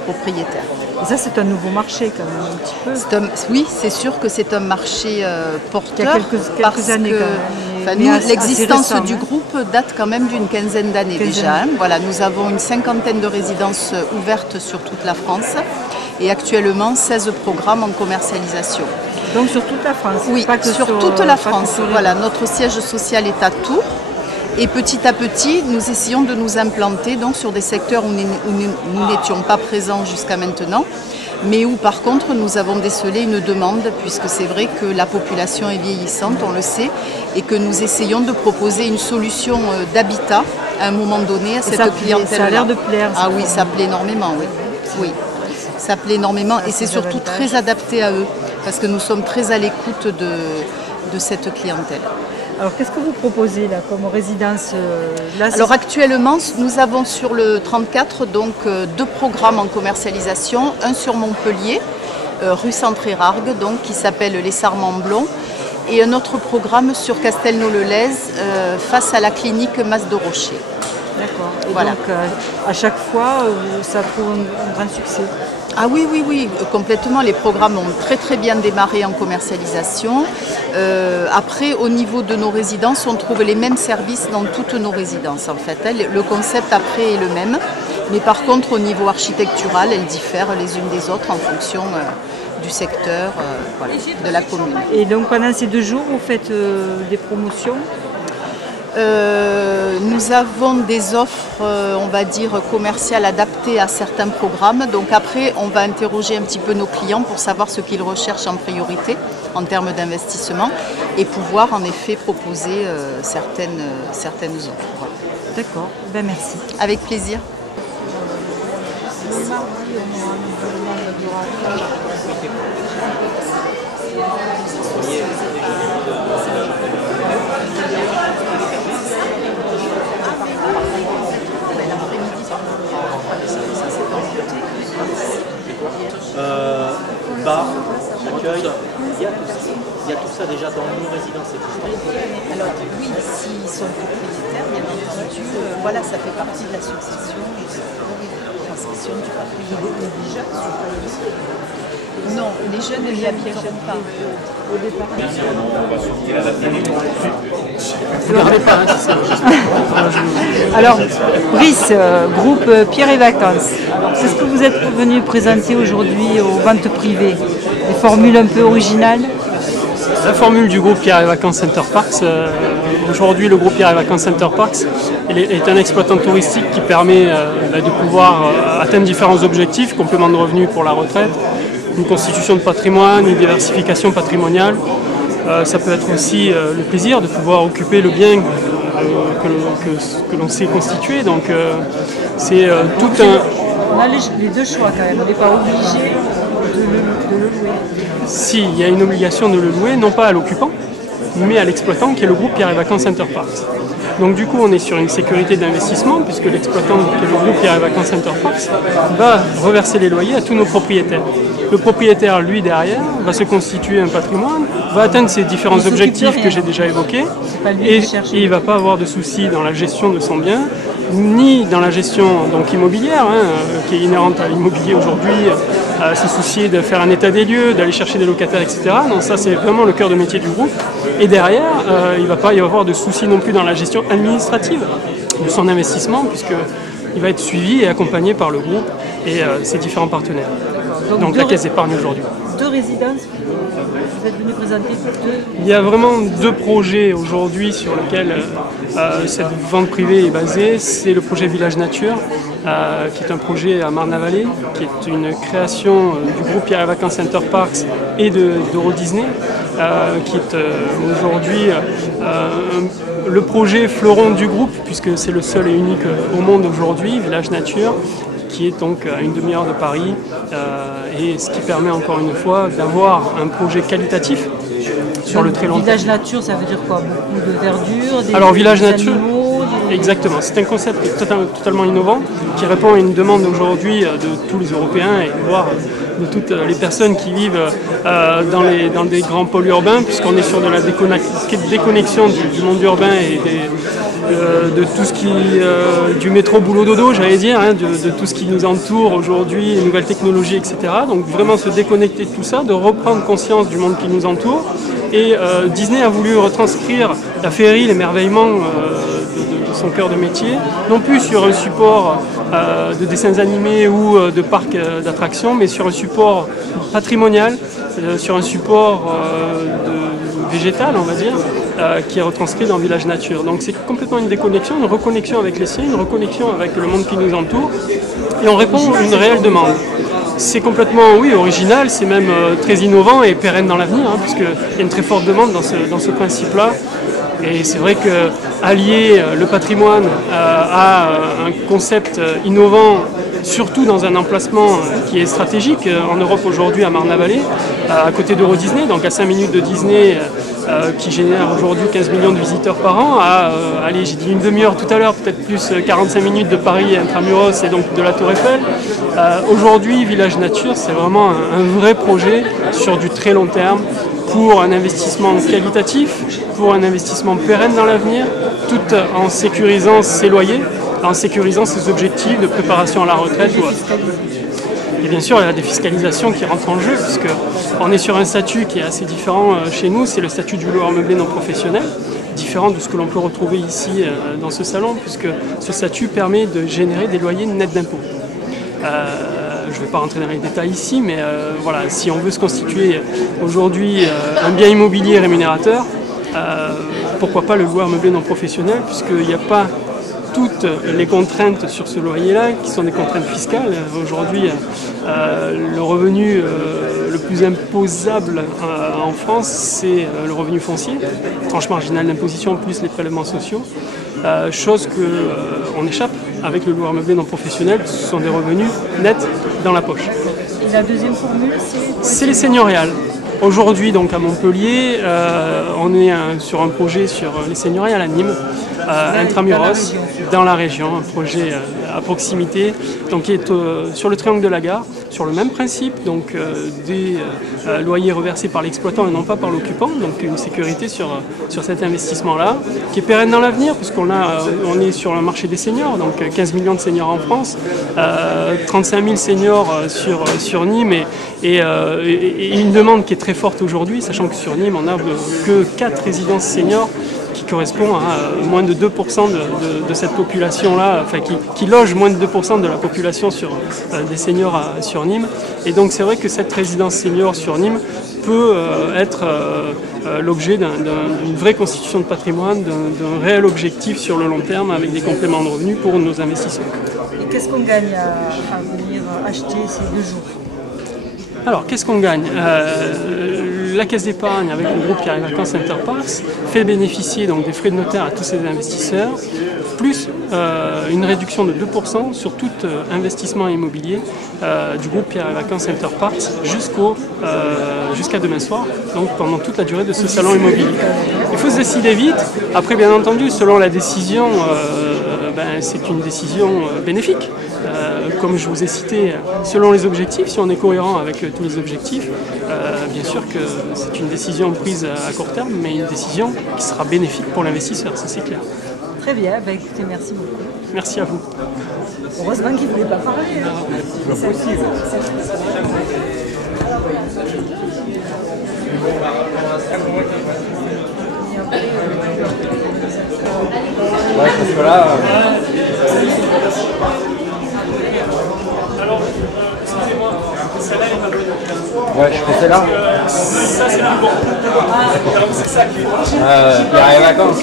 propriétaire. Et ça, c'est un nouveau marché quand même, un petit peu. Oui, c'est sûr que c'est un marché porteur. Il y a quelques années quand même. L'existence du groupe date quand même d'une quinzaine d'années déjà. Hein. Voilà, nous avons une cinquantaine de résidences ouvertes sur toute la France et actuellement 16 programmes en commercialisation. Donc sur toute la France? Oui, pas que sur toute la France. Voilà, notre siège social est à Tours. Et petit à petit, nous essayons de nous implanter donc, sur des secteurs où nous n'étions pas présents jusqu'à maintenant, mais où par contre nous avons décelé une demande, puisque c'est vrai que la population est vieillissante, on le sait, et que nous essayons de proposer une solution d'habitat à un moment donné à cette clientèle-là. Ça a l'air de plaire. Ah oui, ça plaît énormément, oui. Oui, ça plaît énormément et c'est surtout très adapté à eux, parce que nous sommes très à l'écoute de cette clientèle. Alors qu'est-ce que vous proposez là comme résidence là, Alors actuellement, nous avons sur le 34 donc 2 programmes en commercialisation, un sur Montpellier, rue Centré-Rargues, donc qui s'appelle Les Sarments-Blonds, et un autre programme sur Castelnau-le-Lez, face à la clinique Mas de Rocher. D'accord. Et voilà. donc à chaque fois, ça trouve un grand succès. Ah oui, oui, oui, complètement. Les programmes ont très très bien démarré en commercialisation. Après, au niveau de nos résidences, on trouve les mêmes services dans toutes nos résidences en fait. Le concept après est le même, mais par contre au niveau architectural, elles diffèrent les unes des autres en fonction du secteur voilà, de la commune. Et donc pendant ces 2 jours, vous faites des promotions? Nous avons des offres, on va dire, commerciales adaptées à certains programmes. Donc après, on va interroger un petit peu nos clients pour savoir ce qu'ils recherchent en priorité en termes d'investissement et pouvoir en effet proposer certaines offres. Voilà. D'accord, ben merci. Avec plaisir. Bar, accueil, il y a tout ça déjà dans nos résidences existantes. Alors oui, s'ils sont propriétaires, bien entendu, voilà, ça fait partie de la succession et de la transmission du patrimoine. Les jeunes sont pas ici. Non, les jeunes n'y habiteront pas. Au départ. On va sortir à la télé. Vous ne regardez pas, Alors, Brice, groupe Pierre et Vacances. C'est ce que vous êtes venu présenter aujourd'hui aux ventes privées. Des formules un peu originales? La formule du groupe Pierre et Vacances Center Parks. Aujourd'hui, le groupe Pierre et Vacances Center Parks est un exploitant touristique qui permet de pouvoir atteindre différents objectifs, complément de revenus pour la retraite, une constitution de patrimoine, une diversification patrimoniale. Ça peut être aussi le plaisir de pouvoir occuper le bien que l'on sait constituer. Donc c'est tout un... On a les 2 choix quand même, on n'est pas obligé de le louer. Si, il y a une obligation de le louer, non pas à l'occupant, mais à l'exploitant qui est le groupe Pierre et Vacances Center Parks. Donc du coup, on est sur une sécurité d'investissement puisque l'exploitant qui est le groupe Pierre et Vacances Center Parks va reverser les loyers à tous nos propriétaires. Le propriétaire, lui, derrière, va se constituer un patrimoine, va atteindre ses différents objectifs que j'ai déjà évoqués et il ne va pas avoir de soucis dans la gestion de son bien, ni dans la gestion donc, immobilière, qui est inhérente à l'immobilier aujourd'hui, à se soucier de faire un état des lieux, d'aller chercher des locataires, etc. Donc ça, c'est vraiment le cœur de métier du groupe. Et derrière, il ne va pas y avoir de soucis non plus dans la gestion administrative de son investissement, puisqu'il va être suivi et accompagné par le groupe et ses différents partenaires. Donc la Caisse d'épargne aujourd'hui. 2 résidences, vous êtes venu présenter 2. Il y a vraiment 2 projets aujourd'hui sur lesquels cette vente privée est basée. C'est le projet Village Nature, qui est un projet à Marne-la-Vallée, qui est une création du groupe Pierre et Vacances Center Parks et d'Euro Disney, qui est aujourd'hui le projet fleuron du groupe, puisque c'est le seul et unique au monde aujourd'hui, Village Nature, qui est donc à une demi-heure de Paris, et ce qui permet encore une fois d'avoir un projet qualitatif sur le très long terme. Village nature, ça veut dire quoi? Beaucoup de verdure, Alors village nature, animaux, exactement. C'est un concept totalement innovant qui répond à une demande aujourd'hui de tous les Européens et voire de toutes les personnes qui vivent dans des grands pôles urbains, puisqu'on est sur de la déconnexion du monde urbain et de tout ce qui du métro boulot dodo, j'allais dire, hein, de tout ce qui nous entoure aujourd'hui, les nouvelles technologies, etc. Donc vraiment se déconnecter de tout ça, de reprendre conscience du monde qui nous entoure. Et Disney a voulu retranscrire la féerie, l'émerveillement de son cœur de métier, non plus sur un support de dessins animés ou de parcs d'attractions, mais sur un support patrimonial, sur un support végétal, on va dire, qui est retranscrit dans Village Nature. Donc c'est complètement une déconnexion, une reconnexion avec les siens, une reconnexion avec le monde qui nous entoure, et on répond à une réelle demande. C'est complètement, oui, original, c'est même très innovant et pérenne dans l'avenir, hein, puisqu'il y a une très forte demande dans ce principe-là. Et c'est vrai qu'allier le patrimoine à un concept innovant, surtout dans un emplacement qui est stratégique en Europe aujourd'hui, à Marne-la-Vallée, à côté d'Euro Disney, donc à 5 minutes de Disney, qui génère aujourd'hui 15 millions de visiteurs par an, allez, j'ai dit une demi-heure tout à l'heure, peut-être plus 45 minutes de Paris intramuros et donc de la Tour Eiffel. Aujourd'hui, Village Nature, c'est vraiment un vrai projet sur du très long terme, pour un investissement qualitatif, pour un investissement pérenne dans l'avenir, tout en sécurisant ses loyers, en sécurisant ses objectifs de préparation à la retraite. Et bien sûr, il y a la défiscalisation qui rentre en jeu, puisqu'on est sur un statut qui est assez différent chez nous, c'est le statut du loueur meublé non professionnel, différent de ce que l'on peut retrouver ici dans ce salon, puisque ce statut permet de générer des loyers nets d'impôts. Je ne vais pas rentrer dans les détails ici, mais voilà, si on veut se constituer aujourd'hui un bien immobilier rémunérateur, pourquoi pas le loueur meublé non professionnel, puisqu'il n'y a pas toutes les contraintes sur ce loyer-là, qui sont des contraintes fiscales. Aujourd'hui, le revenu le plus imposable en France, c'est le revenu foncier, tranche marginale d'imposition plus les prélèvements sociaux, chose qu'on échappe avec le loueur meublé non professionnel, ce sont des revenus nets dans la poche. Et la deuxième formule, c'est les seigneuriales. Aujourd'hui, donc à Montpellier, on est sur un projet sur les seigneuriales à Nîmes, intramuros, dans la région, un projet à proximité, donc qui est sur le triangle de la gare, sur le même principe, donc des loyers reversés par l'exploitant et non pas par l'occupant, donc une sécurité sur cet investissement-là, qui est pérenne dans l'avenir, puisqu'on est sur le marché des seniors, donc 15 millions de seniors en France, 35 000 seniors sur Nîmes, et une demande qui est très forte aujourd'hui, sachant que sur Nîmes, on n'a que 4 résidences seniors, qui correspond à moins de 2% de cette population-là, enfin qui loge moins de 2% de la population des seniors sur Nîmes. Et donc c'est vrai que cette résidence senior sur Nîmes peut être l'objet d'une vraie constitution de patrimoine, d'un réel objectif sur le long terme avec des compléments de revenus pour nos investisseurs. Et qu'est-ce qu'on gagne à venir acheter ces 2 jours? Alors, qu'est-ce qu'on gagne? La Caisse d'épargne, avec le groupe Pierre et Vacances Center Parks, fait bénéficier donc des frais de notaire à tous ses investisseurs, plus une réduction de 2% sur tout investissement immobilier du groupe Pierre et Vacances Center Parks jusqu'à demain soir, donc pendant toute la durée de ce salon immobilier. Il faut se décider vite. Après, bien entendu, selon la décision, c'est une décision bénéfique. Comme je vous ai cité, selon les objectifs, si on est cohérent avec tous les objectifs, bien sûr que c'est une décision prise à court terme, mais une décision qui sera bénéfique pour l'investisseur, ça c'est clair. Très bien, écoutez, merci beaucoup. Merci à vous. Heureusement qu'il ne voulait pas parler. C'est possible. Ouais, parce que là... Alors, excusez-moi, celle-là est pas bonne. Ouais, je fais celle-là. Ça, c'est plus bon. Donc, c'est ça qui est Pierre et Vacances.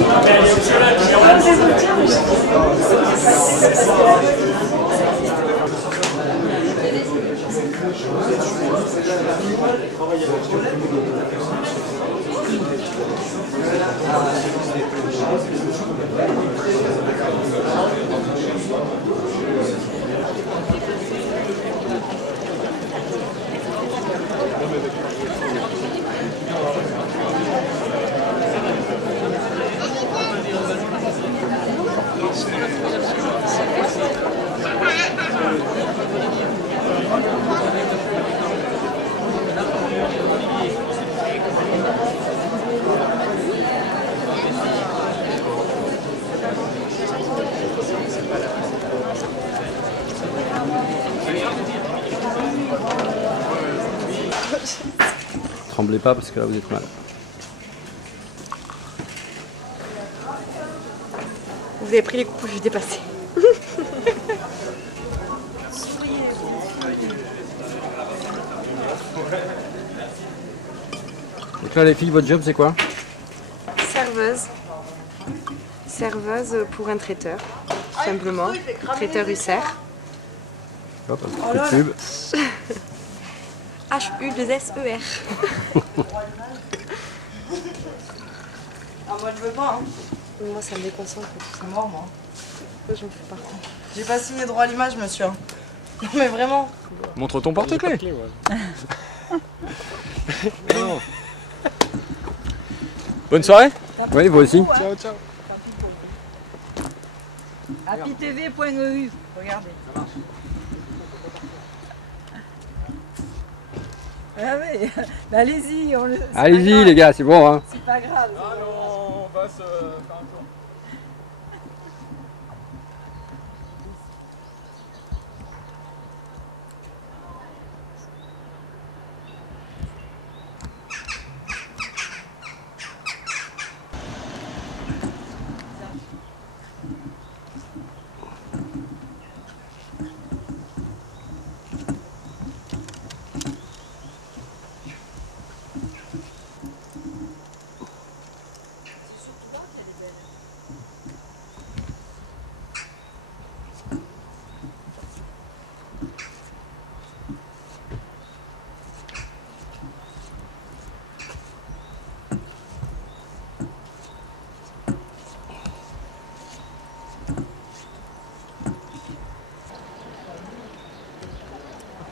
Tremblez pas parce que là vous êtes mal. Vous avez pris les coups, je suis dépassée. Donc là les filles, votre job c'est quoi? Serveuse. Serveuse pour un traiteur, tout simplement. Traiteur Hussert. Hop, un petit coup de pub. H-U-2-S-E-R. Ah, moi je veux pas. Hein. Moi ça me déconcentre tout ça. C'est mort, moi. Moi j'en fais partie. J'ai pas signé droit à l'image, monsieur. Non, mais vraiment. Montre ton porte-clés. Non. Bonne soirée. Oui, vous aussi. Ciao, ciao. happytv.eu, regardez. Ça marche. Ah oui, allez-y. Allez-y les gars, c'est bon. Hein. C'est pas grave. Ah non, on va se faire un tour.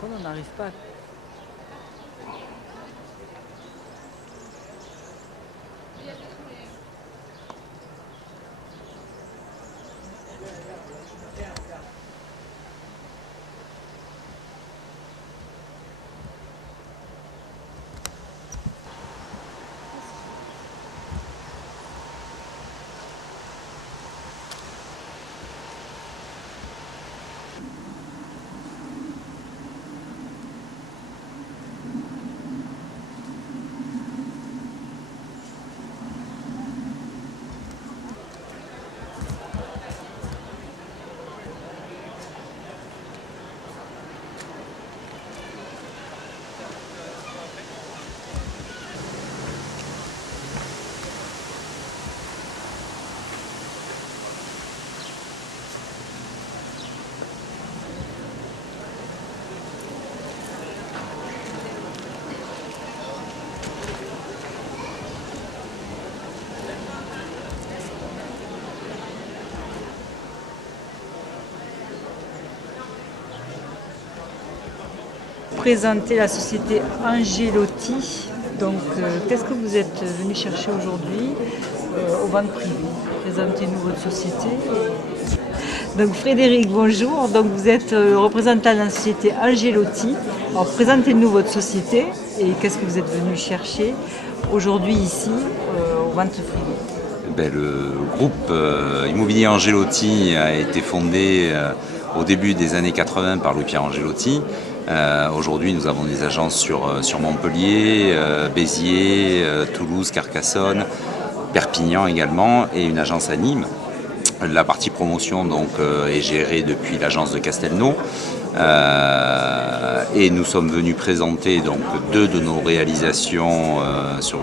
Pourquoi on n'arrive pas à... Présenter la société Angelotti. Donc, qu'est-ce que vous êtes venu chercher aujourd'hui aux ventes privées? Présentez-nous votre société. Donc, Frédéric, bonjour. Donc, vous êtes représentant de la société Angelotti. Alors, présentez-nous votre société et qu'est-ce que vous êtes venu chercher aujourd'hui ici aux ventes privées? Le groupe immobilier Angelotti a été fondé au début des années 80 par Louis-Pierre Angelotti. Aujourd'hui, nous avons des agences sur Montpellier, Béziers, Toulouse, Carcassonne, Perpignan également, et une agence à Nîmes. La partie promotion donc, est gérée depuis l'agence de Castelnau. Et nous sommes venus présenter donc, deux de nos réalisations sur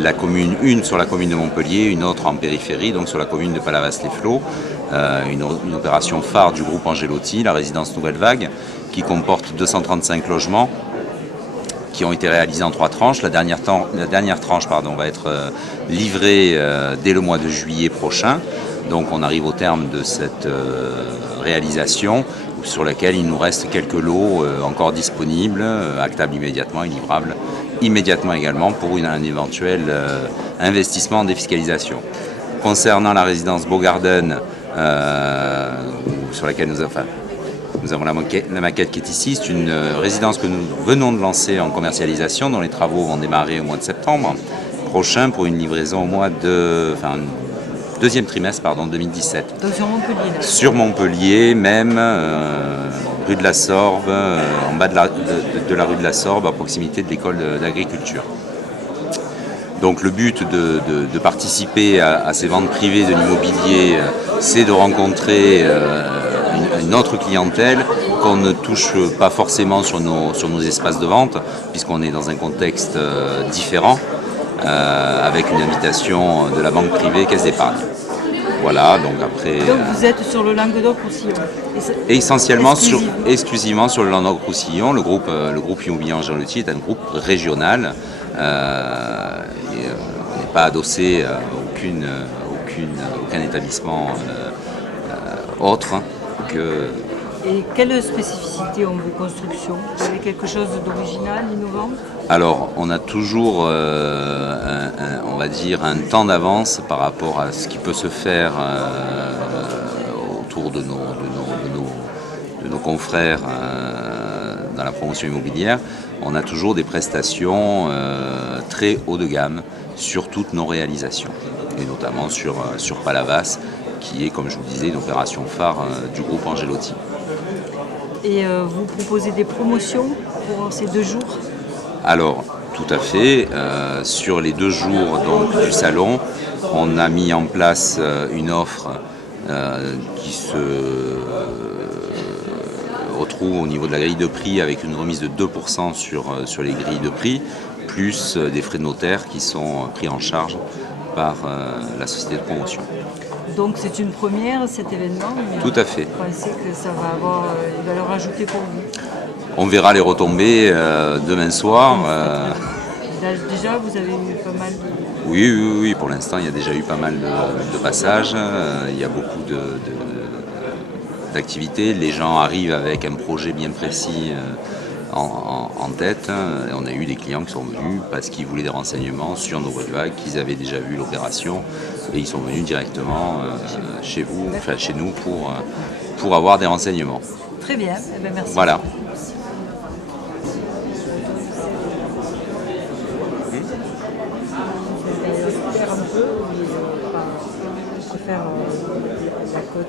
la commune, une sur la commune de Montpellier, une autre en périphérie, donc sur la commune de Palavas-les-Flots. Une opération phare du groupe Angelotti, la résidence Nouvelle Vague, qui comporte 235 logements qui ont été réalisés en 3 tranches. La dernière tranche va être livrée dès le mois de juillet prochain. Donc on arrive au terme de cette réalisation sur laquelle il nous reste quelques lots encore disponibles, actables immédiatement et livrables immédiatement également pour un éventuel investissement en défiscalisation. Concernant la résidence Beau Garden, sur laquelle nous avons la maquette qui est ici, c'est une résidence que nous venons de lancer en commercialisation, dont les travaux vont démarrer au mois de septembre prochain pour une livraison au mois de... deuxième trimestre 2017. Donc sur Montpellier là. Sur Montpellier même, rue rue de la Sorbe, en bas de la rue de la Sorbe, à proximité de l'école d'agriculture. Donc le but de participer à ces ventes privées de l'immobilier, c'est de rencontrer une autre clientèle qu'on ne touche pas forcément sur nos espaces de vente, puisqu'on est dans un contexte différent, avec une invitation de la banque privée Caisse d'Épargne. Voilà, donc après... Donc vous êtes sur le Languedoc-Roussillon? Essentiellement, exclusivement sur le Languedoc-Roussillon. Le groupe immobilier Angers Loty est un groupe régional. On n'est pas adossé à aucun établissement autre que... Et quelle spécificité ont vos constructions? Vous avez quelque chose d'original, d'innovant? Alors, on a toujours, on va dire, un temps d'avance par rapport à ce qui peut se faire autour de nos confrères dans la promotion immobilière. On a toujours des prestations très haut de gamme sur toutes nos réalisations, et notamment sur Palavas, qui est, comme je vous disais, une opération phare du groupe Angers Loty. Et vous proposez des promotions pour ces 2 jours? Alors, tout à fait. Sur les 2 jours donc, du salon, on a mis en place une offre qui se retrouve au niveau de la grille de prix avec une remise de 2% sur les grilles de prix, plus des frais de notaire qui sont pris en charge par la société de promotion. Donc c'est une première, cet événement, mais tout à fait. Vous pensez que ça va avoir une valeur ajoutée pour vous? On verra les retombées demain soir. Déjà, vous avez eu pas mal de... Oui, pour l'instant, il y a déjà eu pas mal de passages. Il y a beaucoup d'activités. Les gens arrivent avec un projet bien précis en tête. Et on a eu des clients qui sont venus parce qu'ils voulaient des renseignements sur nos voies de vague, qu'ils avaient déjà vu l'opération. Et ils sont venus directement chez nous pour avoir des renseignements. Très bien, eh bien, merci. Voilà. La côte.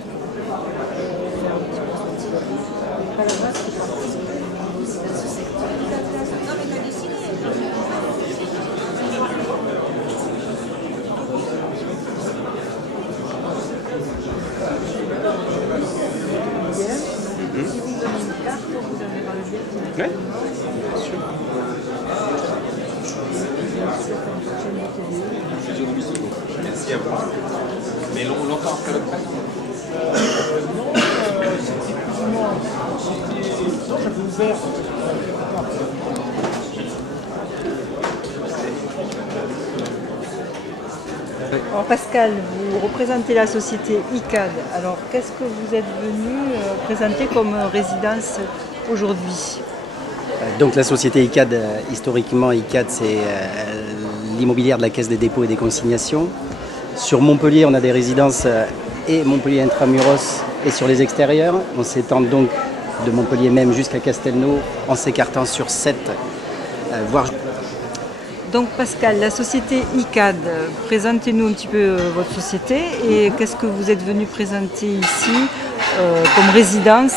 Oui, bien sûr. Merci à vous. Mais longtemps après le prêt? Non, c'était plus ou moins. J'avais ouvert. Alors Pascal, vous représentez la société ICAD. Alors qu'est-ce que vous êtes venu présenter comme résidence aujourd'hui? Donc la société ICAD, historiquement ICAD c'est l'immobilière de la Caisse des dépôts et des consignations. Sur Montpellier on a des résidences et Montpellier intramuros et sur les extérieurs. On s'étend donc de Montpellier même jusqu'à Castelnau en s'écartant sur 7 voire... Donc Pascal, la société ICAD, présentez-nous un petit peu votre société et qu'est-ce que vous êtes venu présenter ici comme résidence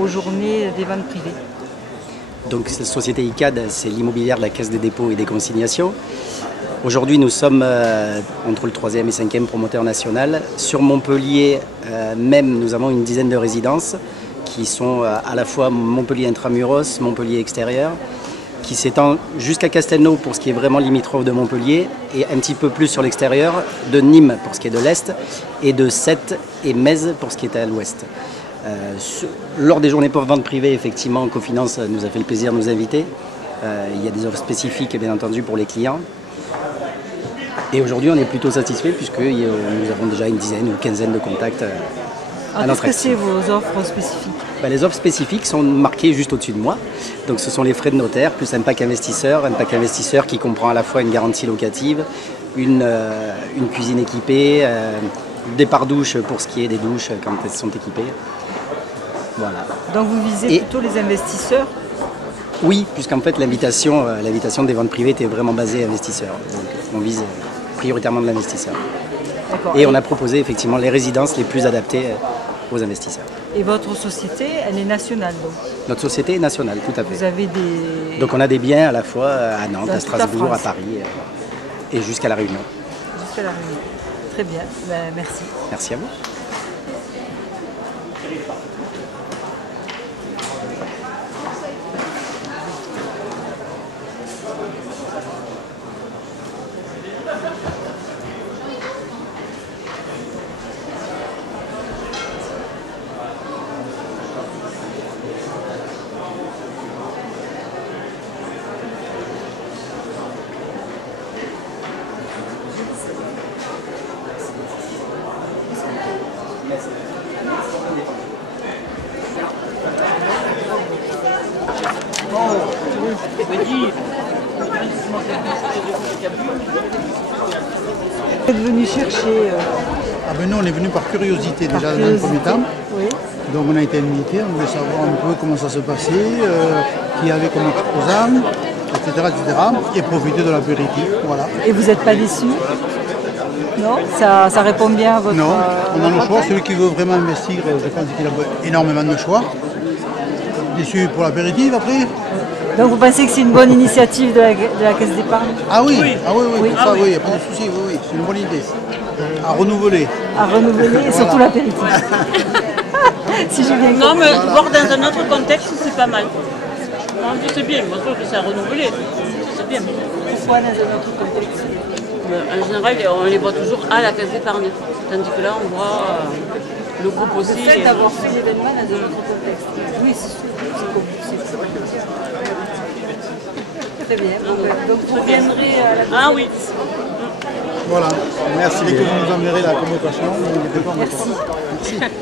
aux journées des ventes privées? Donc cette société ICAD, c'est l'immobilière de la Caisse des dépôts et des consignations. Aujourd'hui, nous sommes entre le 3e et 5e promoteur national. Sur Montpellier, même, nous avons une dizaine de résidences qui sont à la fois Montpellier intramuros, Montpellier extérieur, qui s'étend jusqu'à Castelnau pour ce qui est vraiment limitrophe de Montpellier et un petit peu plus sur l'extérieur, de Nîmes pour ce qui est de l'Est et de Sète et Metz pour ce qui est à l'Ouest. Lors des journées pour vente privée, effectivement, Cofinance nous a fait le plaisir de nous inviter. Il y a des offres spécifiques, bien entendu, pour les clients. Et aujourd'hui, on est plutôt satisfait puisque nous avons déjà une dizaine ou une quinzaine de contacts à notre actif. Qu'est-ce que c'est vos offres spécifiques? Les offres spécifiques sont marquées juste au-dessus de moi. Donc ce sont les frais de notaire plus un pack investisseur qui comprend à la fois une garantie locative, une cuisine équipée, des pare-douches pour ce qui est des douches quand elles sont équipées. Voilà. Donc vous visez plutôt les investisseurs? Oui, puisqu'en fait l'invitation des ventes privées était vraiment basée investisseurs. Donc on vise prioritairement de l'investisseur. Et on a proposé effectivement les résidences les plus adaptées aux investisseurs. Et votre société, elle est nationale donc? Notre société est nationale, tout à fait. Vous avez des... Donc on a des biens à la fois à Nantes, Dans à toute la Strasbourg, à France. Paris et jusqu'à La Réunion. Jusqu'à La Réunion. Très bien, ben, merci. Merci à vous. Vous êtes venu chercher... Ah ben nous on est venu par curiosité déjà dans le premier temps. Oui. Donc on a été invité, on voulait savoir un peu comment ça se passait, qui y avait comme exposant, etc., et profiter de l'apéritif, voilà. Et vous n'êtes pas déçu? Non, ça répond bien à votre... Non, on a le choix, celui qui veut vraiment investir, je pense qu'il a énormément de choix. Déçu pour l'apéritif après. Donc vous pensez que c'est une bonne initiative de la Caisse d'épargne? Ah oui, oui. Ah oui, pour ça, oui, il n'y a pas de souci, oui, c'est une bonne idée. À renouveler. À renouveler, et surtout l'apéritif. Si j'ai bien compris. Non, mais voir dans un autre contexte, c'est pas mal. Non, c'est bien, moi je trouve que c'est à renouveler. C'est bien. Pourquoi dans un autre contexte? En général, on les voit toujours à la Caisse d'épargne. Tandis que là, on voit le groupe aussi. Le fait d'avoir fait l'événement dans un autre contexte. Oui, c'est très bien. Donc vous reviendrez à la... Ah oui. Voilà, merci. Dès que vous nous enverrez la convocation, on ne peut pas. Merci. Merci.